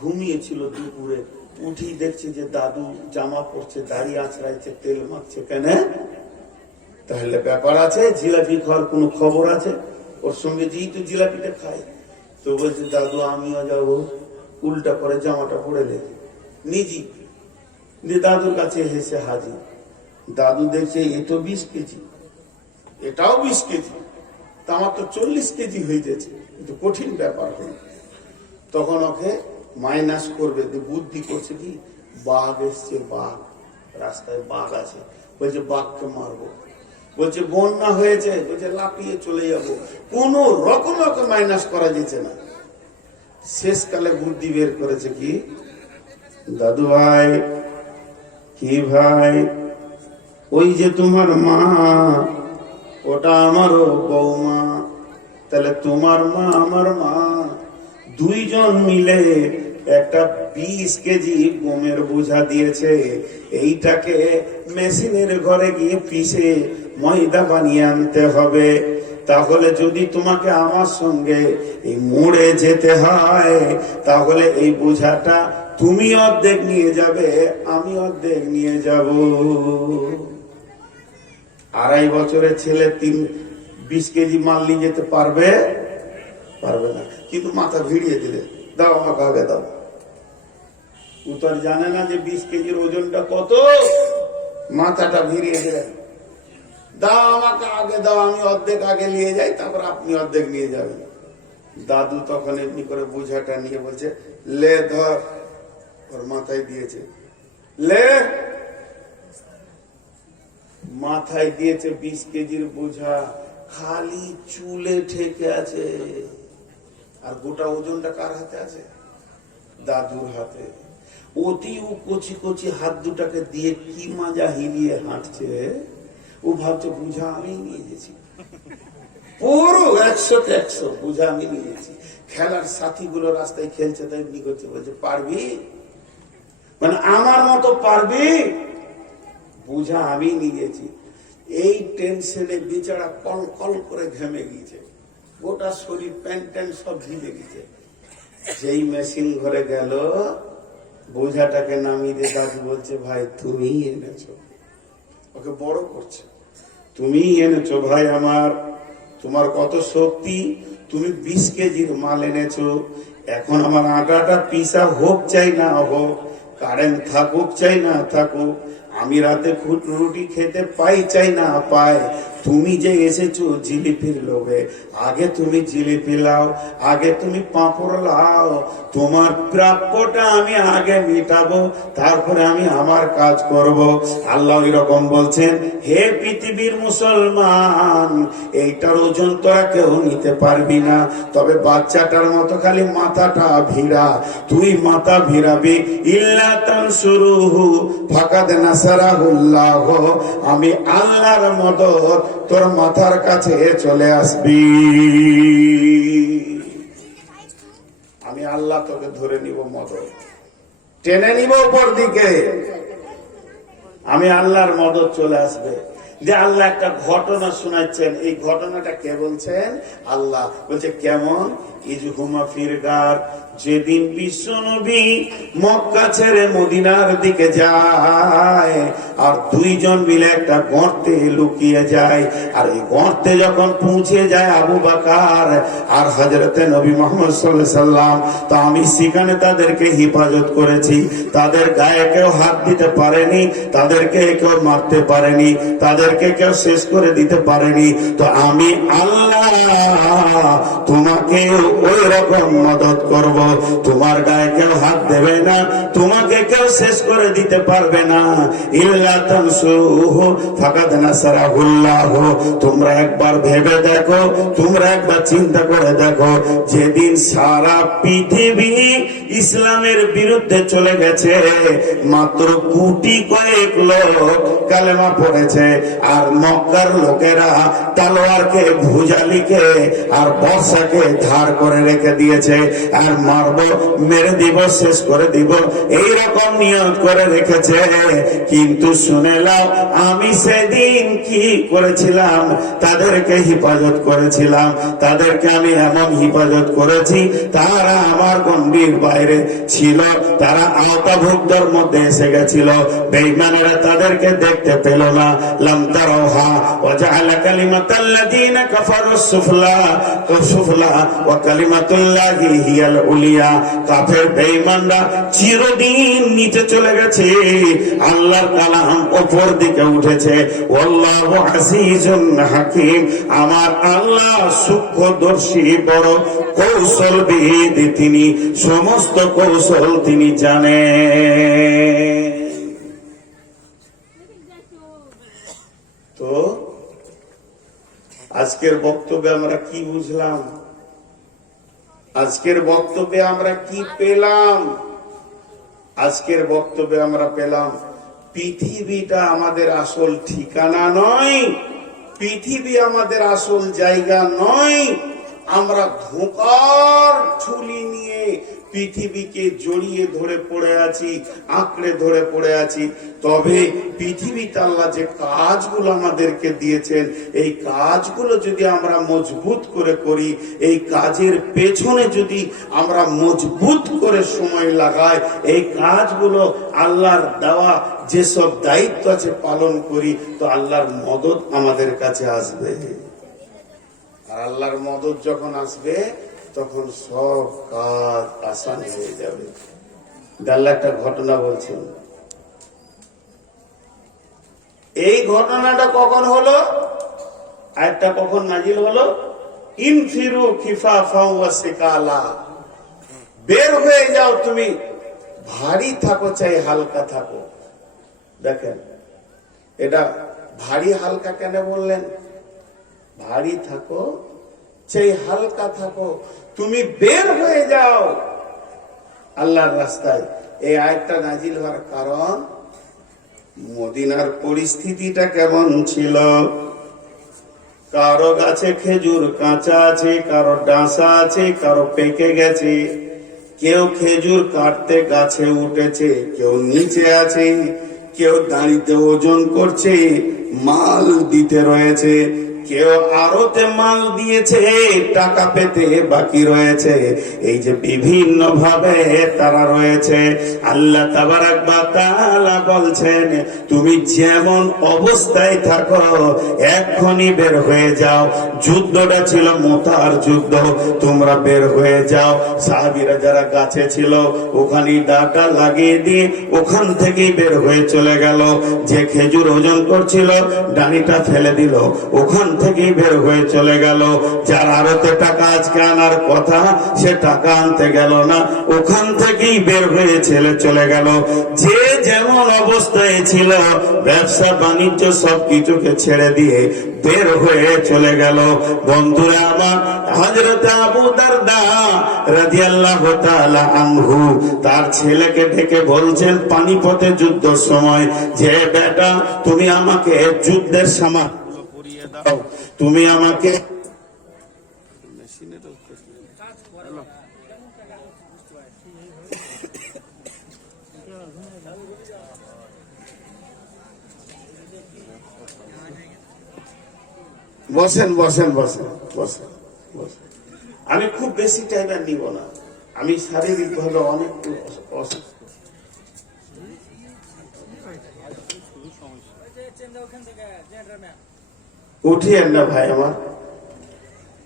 ঘুমিয়েছিল দুপুরে, উঠি দেখছে যে দাদু জামা পরছে, দাড়ি আঁচড়াইছে, তেল মাখছে। কেন? তাহলে ব্যাপার আছে, জিলাপি খাওয়ার কোন খবর আছে? ওর সঙ্গে যেই তো জিলাপিটা খায়। তো বলছে, দাদু আমিও যাবো, উল্টা করে জামাটা পরে লেগে নিজে দাদুর কাছে হেসে হাজির। দাদু দেখছে এ তো 20 কেজি, এটাও 20 কেজি, তা আমার তো 40 কেজি হয়ে যাচ্ছে, কিন্তু কঠিন ব্যাপার হল। তখন ওকে মাইনাস করবে, বুদ্ধি করছে কি, বাঘ এসছে, বাঘ রাস্তায় বাঘ আছে, বলছে বাঘকে মারবো। বলছে বন্যা হয়েছে, বলছে লাফিয়ে চলে যাবো। কোন রকম ওকে মাইনাস করা যেছে না। শেষকালে বুদ্ধি বের করেছে কি, দাদু ভাই, কি ভাই, ওই যে তোমার মা, ওটা আমারও বৌমা, তাহলে তোমার মা আমার মা, দুইজন মিলে একটা 20 কেজি গমের বোঝা দিয়েছে। এইটাকে মেশিনের ঘরে গিয়ে পিষে ময়দা বানিয়ে আনতে হবে। তাহলে যদি তোমাকে আমার সঙ্গে এই মোড়ে যেতে হয়, তাহলে এই বোঝাটা তুমি অর্ধেক নিয়ে যাবে, আমি অর্ধেক নিয়ে যাব। 2.5 বছরের ছেলে 20 কেজি মাল নিয়ে যেতে পারবে? পারবে না। কিন্তু মাথা ভিড়িয়ে দিলে, দাও আমাকে আগে দাও। উত্তর জানে না যে 20 কেজির ওজনটা কত, মাথাটা ভিড়িয়ে দিলেন, দাও আমাকে আগে দাও, আমি অর্ধেক আগে নিয়ে যাই, তারপর আপনি অর্ধেক নিয়ে যাবেন। দাদু তখন এমনি করে বোঝাটা নিয়ে বলছে, লে ধর। ওর মাথায় দিয়েছে, লে। মাথায় দিয়েছে 20 কেজির বোঝা, খালি চুলে ঠেকে আছে। আর গোটা ওজনটা কার হাতে আছে? দাদুর হাতে। অতি ও কচি কচি হাত দুটাকে দিয়ে কি মাজা হিলিয়ে হাঁটছে। ও ভাবছে বুঝা আমি নিয়ে গেছি, পুরো 100-তে 100 বুঝা আমি নিয়ে গেছি। খেলার সাথী গুলো রাস্তায় খেলছে, তাই এমনি করছে, বলছে পারবি, মানে আমার মতো পারবি? বুঝা আমি নিয়ে গেছি। এই টেনশনে বেচারা কল কল করে ঘেমে গিয়েছে, গোটা শরীর প্যান্ট ট্যান্ট সব ভিজে গেছে। যেই মেশিন ঘরে গেল, বোঝাটাকে নামিয়ে দিয়ে দাদু বলছে, ভাই তুমি এনেছো, ওকে বড় করছে, তুমি এনেছো ভাই আমার, তোমার কত শক্তি, তুমি 20 কেজির মাল এনেছো। এখন আমার আটাটা পিসা হোক চাই না হোক, কারেন্ট থাকুক চাই না থাকুক, আমি রাতে রুটি খেতে পাই চাই না পাই, তুমি যে এসেছো জিলিপির লোভে, আগে তুমি জিলিপি লাও, আগে তুমি পাঁপড় লাও, তোমার প্রাপ্যটা আমি আগে মিটাবো, তারপরে আমি আমার কাজ করব। আল্লাহ এরকম বলছেন, হে পৃথিবীর মুসলমান, এইটার ওজন তোরা কেউ নিতে পারবি না, তবে বাচ্চাটার মতো খালি মাথাটা ভিড়া, তুই মাথা ভিড়াবি। ইল্লা তানসুরুহু ফাকাদ নাসারাহুল্লাহ, আমি আল্লাহর মদদ তোর মাথার কাছে চলে আসবি। আমি আমি আল্লাহ তোকে ধরে নিব, মদত টেনে নিব উপর দিকে, আমি আল্লাহর মদত চলে আসবে। যে আল্লাহ একটা ঘটনা শোনাচ্ছেন, এই ঘটনাটা কে বলছেন? আল্লাহ বলছে কেমন? ইজহুমা ফিরগার, যেদিন বিশ্বনবী মক্কা ছেড়ে মদিনার দিকে যায় আর দুইজন মিলে একটা গর্তে লুকিয়ে যায়, আর এই গর্তে যখন পৌঁছে যায় আবু বকর আর হযরতে নবী মুহাম্মদ সাল্লাল্লাহু আলাইহি সাল্লাম, তো আমি সেখানে তাদেরকে হেফাজত করেছি, তাদের গায়ে কেউ হাত দিতে পারেনি, তাদেরকে কেউ মারতে পারেনি, তাদেরকে কেউ শেষ করে দিতে পারেনি। তো আমি আল্লাহ তোমাকে ওই রকম মদত করব, তোমার গায়ে কেউ হাত দেবে না, তোমাকে কেউ শেষ করে দিতে পারবে না। ইল্লা তানসুরুহু ফাকাদ নাসারাহুল্লাহ। তোমরা একবার ভেবে দেখো, তোমরা একবার চিন্তা করে দেখো, যেদিন সারা পৃথিবী ইসলামের বিরুদ্ধে চলে গেছে, মাত্র কোটি কয়েক লোক কালেমা পড়েছে, আর মক্কার লোকেরা তলোয়ারকে, ভুজালিকে আর বর্ষাকে ধার করে রেখে দিয়েছে, আর মারবো, মেরে দিব, শেষ করে দিব, এইরকম নিয়ত করে রেখেছে। কিন্তু শুনে নাও, আমি সেদিন কি করেছিলাম? তাদেরকে হেফাজত করেছিলাম, তাদেরকে আমি এমন হেফাজত করেছি, তারা আমার গণ্ডির বাইরে ছিল, তারা আওতাভুক্তর মধ্যে এসে গেছিল। বেঈমানেরা তাদেরকে দেখতে পেল না। লাম তারাহা ওয়া জাআলা কালিমাতাল্লাযীনা কাফারু সুফলা ওয়া কালিমাতুল্লাহি হিয়াল উলিয়া। কাফের বেঈমানরা চিরদিন নিচে চলে গেছে, আল্লাহর কালাম উপর দিকে উঠেছে। ওয়াল্লাহু আজিজুন হাকীম, আমার আল্লাহ সূক্ষ্মদর্শী, বড় কৌশলবিদ, তিনি সমস্ত কৌশল তিনি জানেন। তো আজকের বক্তব্যে আমরা কি বুঝলাম? আজকের বক্তব্যে আমরা কি পেলাম? আজকের বক্তব্যে আমরা পেলাম পৃথিবীটা আমাদের আসল ঠিকানা নয়, পৃথিবী আমাদের আসল জায়গা নয়। আমরা ধোঁকার ঝুলি নিয়ে পৃথিবীকে জড়িয়ে ধরে পড়ে আছি, আঁকড়ে ধরে পড়ে আছি। তবে পৃথিবীতে আল্লাহ যে কাজগুলো আমাদেরকে দিয়েছেন, এই কাজগুলো যদি আমরা মজবুত করে করি, এই কাজের পেছনে যদি আমরা মজবুত করে সময় লাগাই, এই কাজগুলো আল্লাহর দেওয়া যেসব দায়িত্ব আছে পালন করি, তো আল্লাহর মদত আমাদের কাছে আসবে। আর আল্লাহর মদত যখন আসবে, তখন সব কাজ আসান হয়ে যাবে। আল্লাহ একটা ঘটনা বলছেন, এই ঘটনাটা কখন হলো, আয়াতটা কখন নাজিল হলো? ইনফিরু খিফাফাও ওয়া সিকালা, বের হয়ে যাও, তুমি ভারী থাকো চাই হালকা থাকো। দেখেন, এটা ভারী হালকা কেন বললেন? ভারী থাকো চাই হালকা থাকো, তুমি বের হয়ে যাও আল্লাহর রাস্তায়। এই আয়াতটা নাজিল হওয়ার কারণ, মদিনার পরিস্থিতিটা কেমন ছিল? কারো গাছে খেজুর কাঁচা আছে, কারো ডাঁসা আছে, কারো পেকে গেছে। কেউ খেজুর কাটতে গাছে উঠেছে, কেউ নিচে আছে, কেউ দাঁড়িতে ওজন করছে, মাল দিতে রয়েছে, কেউ আরতে মাল দিয়েছে, টাকা পেতে বাকি রয়েছে। এই যে বিভিন্ন ভাবে তারা রয়েছে। আল্লাহ তাবারাক ওয়া তাআলা বলছেন, তুমি যেমন অবস্থায় থাকো এক্ষুনি বের হয়ে যাও। যুদ্ধটা ছিল মুতার যুদ্ধ, তোমরা বের হয়ে যাও। সাহাবীরা যারা গাছে ছিল, ওখানে ডাটা লাগিয়ে দিয়ে ওখান থেকেই বের হয়ে চলে গেল। যে খেজুর ওজন করছিল, ডানিটা ফেলে দিল, ওখান থেকেই বের হয়ে চলে গেল। যার আরতে টাকা আজকে আনার কথা, সে টাকা আনতে গেল না, ওখান থেকেই বের হয়ে চলে গেল। যে যেমন অবস্থায় ছিল, ব্যবসা বাণিজ্য সবকিছুকে ছেড়ে দিয়ে বের হয়ে চলে গেল। বন্ধুরা আমার, হযরত আবু দারদা রাদিয়াল্লাহু তাআলা আনহু তার ছেলেকে ডেকে বলছেন পানিপথে যুদ্ধের সময়, যে বেটা, তুমি আমাকে যুদ্ধের সামান পরিয়ে দাও, তুমি আমাকে বসেন বসেন বসেন বসেন বসেন। আমি খুব বেশি টাইম আর নিব না, আমি শারীরিক ভাবে অনেক অসুস্থ। উঠিয়েন না ভাই আমার,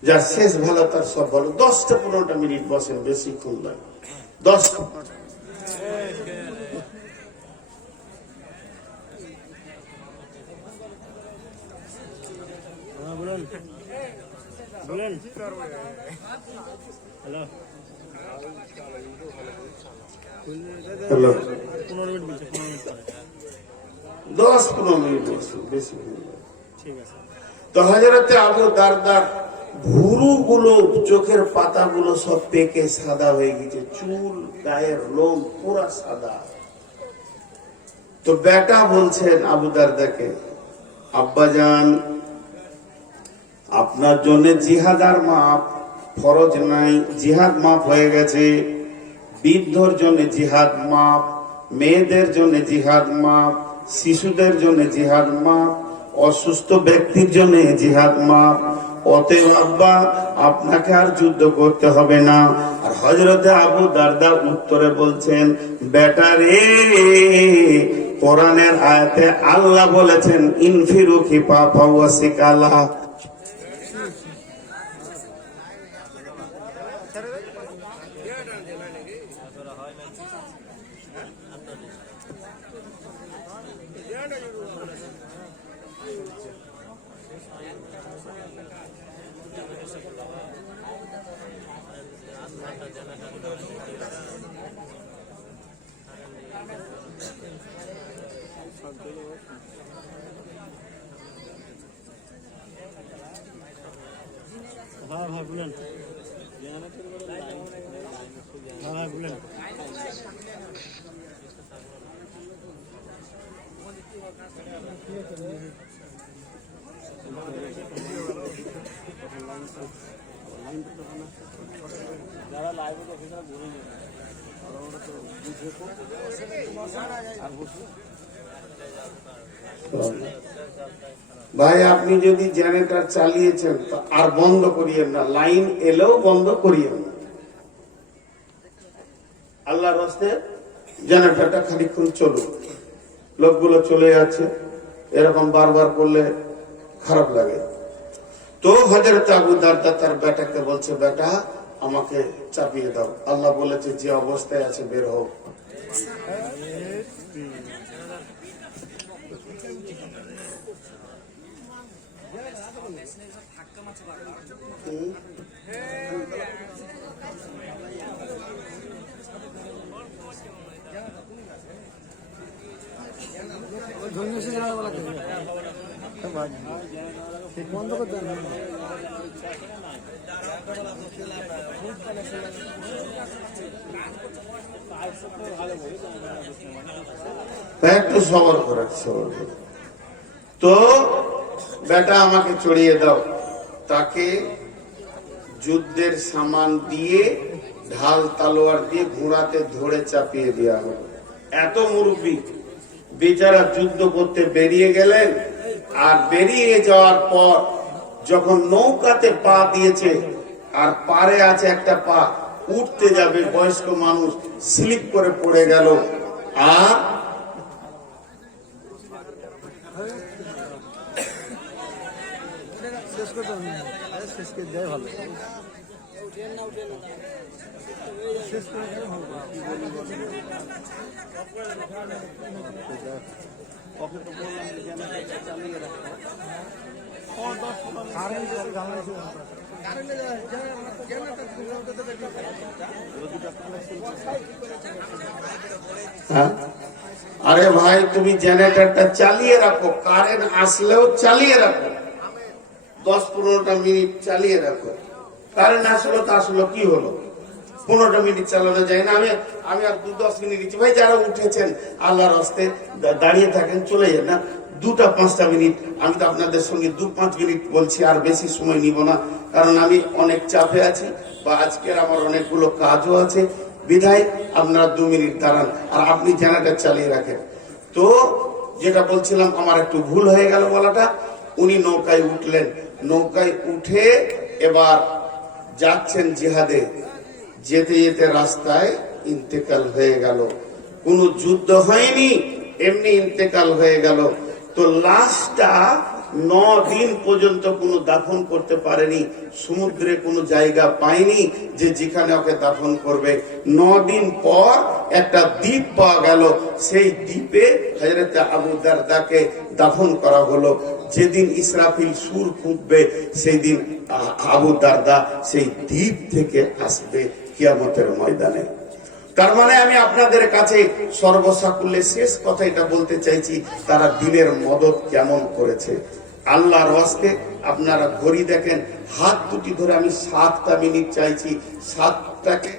যার শেষ ভালো তার সব ভালো। 10-15 মিনিট বসেন, বেশিক্ষণ লাগে। 10 হ্যালো 10-15 মিনিট বসুন, বেশি তো হযরতে আবু দারদার ভুরু গুলো, চোখের পাতা গুলো সব পেকে সাদা হয়ে গেছে, চুল গায়ের লোম পুরা সাদা। তো বেটা বলছেন আবু দারদাকে, আব্বাজান আপনার জন্য জিহাদ আর মাপ ফরজ নাই, জিহাদ মাপ হয়ে গেছে। বৃদ্ধর জন্য জিহাদ মাপ, মেয়েদের জন্য জিহাদ মাপ, শিশুদের জন্য জিহাদ মাপ, অসুস্থ ব্যক্তির জন্য জিহাদ মাপ। অতএব আব্বা আপনাকে আর যুদ্ধ করতে হবে না। আর হযরতে আবু দারদা উত্তরে বলছেন, বেটা রে, কোরআনের আয়াতে আল্লাহ বলেছেন ইনফিরু খিফাফা ওয়া সিকালা। ভাই আপনি যদি জেনারেটর চালিয়েছেন তো আর বন্ধ করিয়েন না, লাইন এলেও বন্ধ করিয়েন না। আল্লাহর রাস্তে জেনারেটরটা খানিকক্ষণ চলুক, লোকগুলো চলে যাচ্ছে, এরকম বারবার করলে খারাপ লাগে। তো হযরত আবু দারদা তার বেটাকে বলছে, বেটা আমাকে চাপিয়ে দাও। আল্লাহ বলেছে যে অবস্থায় আছে বের হোক। বন্ধ করতে একটু সবর করে, সবর করে। তো বেটা আমাকে চড়িয়ে দাও। তাকে যুদ্ধের সামান দিয়ে, ঢাল তালোয়ার দিয়ে ঘোড়াতে ধরে চাপিয়ে দেওয়া হলো। এত মুরব্বী বেচারা যুদ্ধ করতে বেরিয়ে গেলেন। আর বেরিয়ে যাওয়ার পর যখন নৌকাতে পা দিয়েছে আর পারে আছে একটা পা, উঠতে যাবে, বয়স্ক মানুষ স্লিপ করে পড়ে গেল। আর আরে ভাই তুমি জেনারেটরটা চালিয়ে রাখো, কারেন্ট আসলেও চালিয়ে রাখো, 10-15 মিনিট চালিয়ে রাখো। কারেন্ট আসলো তো আসলো, কি হলো, 15 মিনিট চালানো যায় না। আমি আর 2-10 মিনিট দিচ্ছি। ভাই যারা উঠেছেন আল্লাহর রাস্তে দাঁড়িয়ে থাকেন, চলে যান না, 2-5 মিনিট। আমি তো আপনাদের সঙ্গে 2-5 মিনিট বলছি, আর বেশি সময় নিব না, কারণ আমি অনেক চাপে আছি বা আজকের আমার অনেকগুলো কাজও আছে। বিধায় আপনারা 2 মিনিট দাঁড়ান আর আপনি জেনারেটর চালিয়ে রাখেন। তো যেটা বলছিলাম, আমার একটু ভুল হয়ে গেল বলাটা। উনি নৌকায় উঠলেন, নৌকায় উঠে এবার যাচ্ছেন জিহাদে। যেতে যেতে রাস্তায় ইন্তেকাল হয়ে গেল। কোনো যুদ্ধ হয়নি, এমনি ইন্তেকাল হয়ে গেল। তো লাশটা 9 দিন পর্যন্ত কোনো দাফন করতে পারেনি, সমুদ্রে কোনো জায়গা পায়নি যে যেখানে ওকে দাফন করবে। 9 দিন পর একটা দ্বীপ পাওয়া গেল, সেই দ্বীপে হযরত আবু দারদাকে দাফন করা হলো। যেদিন ইসরাফিল সুর ফুঁকবে সেই দিন আবু দারদা সেই দ্বীপ থেকে আসবে কিয়ামতের ময়দানে। তার মানে আমি আপনাদের কাছে সর্বসাকুল্যে শেষ কথা এটা বলতে চাইছি, তারা দিনের মদত কেমন করেছে। আল্লাহর ওয়াস্তে আপনারা ঘড়ি দেখেন, হাত দুটি ধরে আমি 7টা মিনিট চাইছি, 7টাকে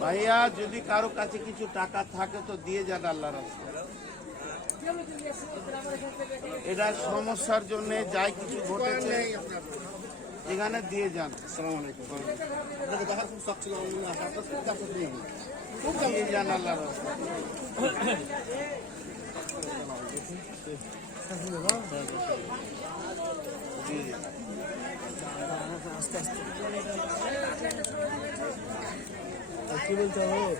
ভাইয়া যদি কারো কাছে কিছু টাকা থাকে তো দিয়ে যান আল্লাহর রাস্তায়। এটা সমস্যার জন্য যাই কিছু ঘটেছে এখানে দিয়ে যান। আসসালামু আলাইকুম। দিয়ে যান আল্লাহর রাস্তায়। কি বলতে হবে?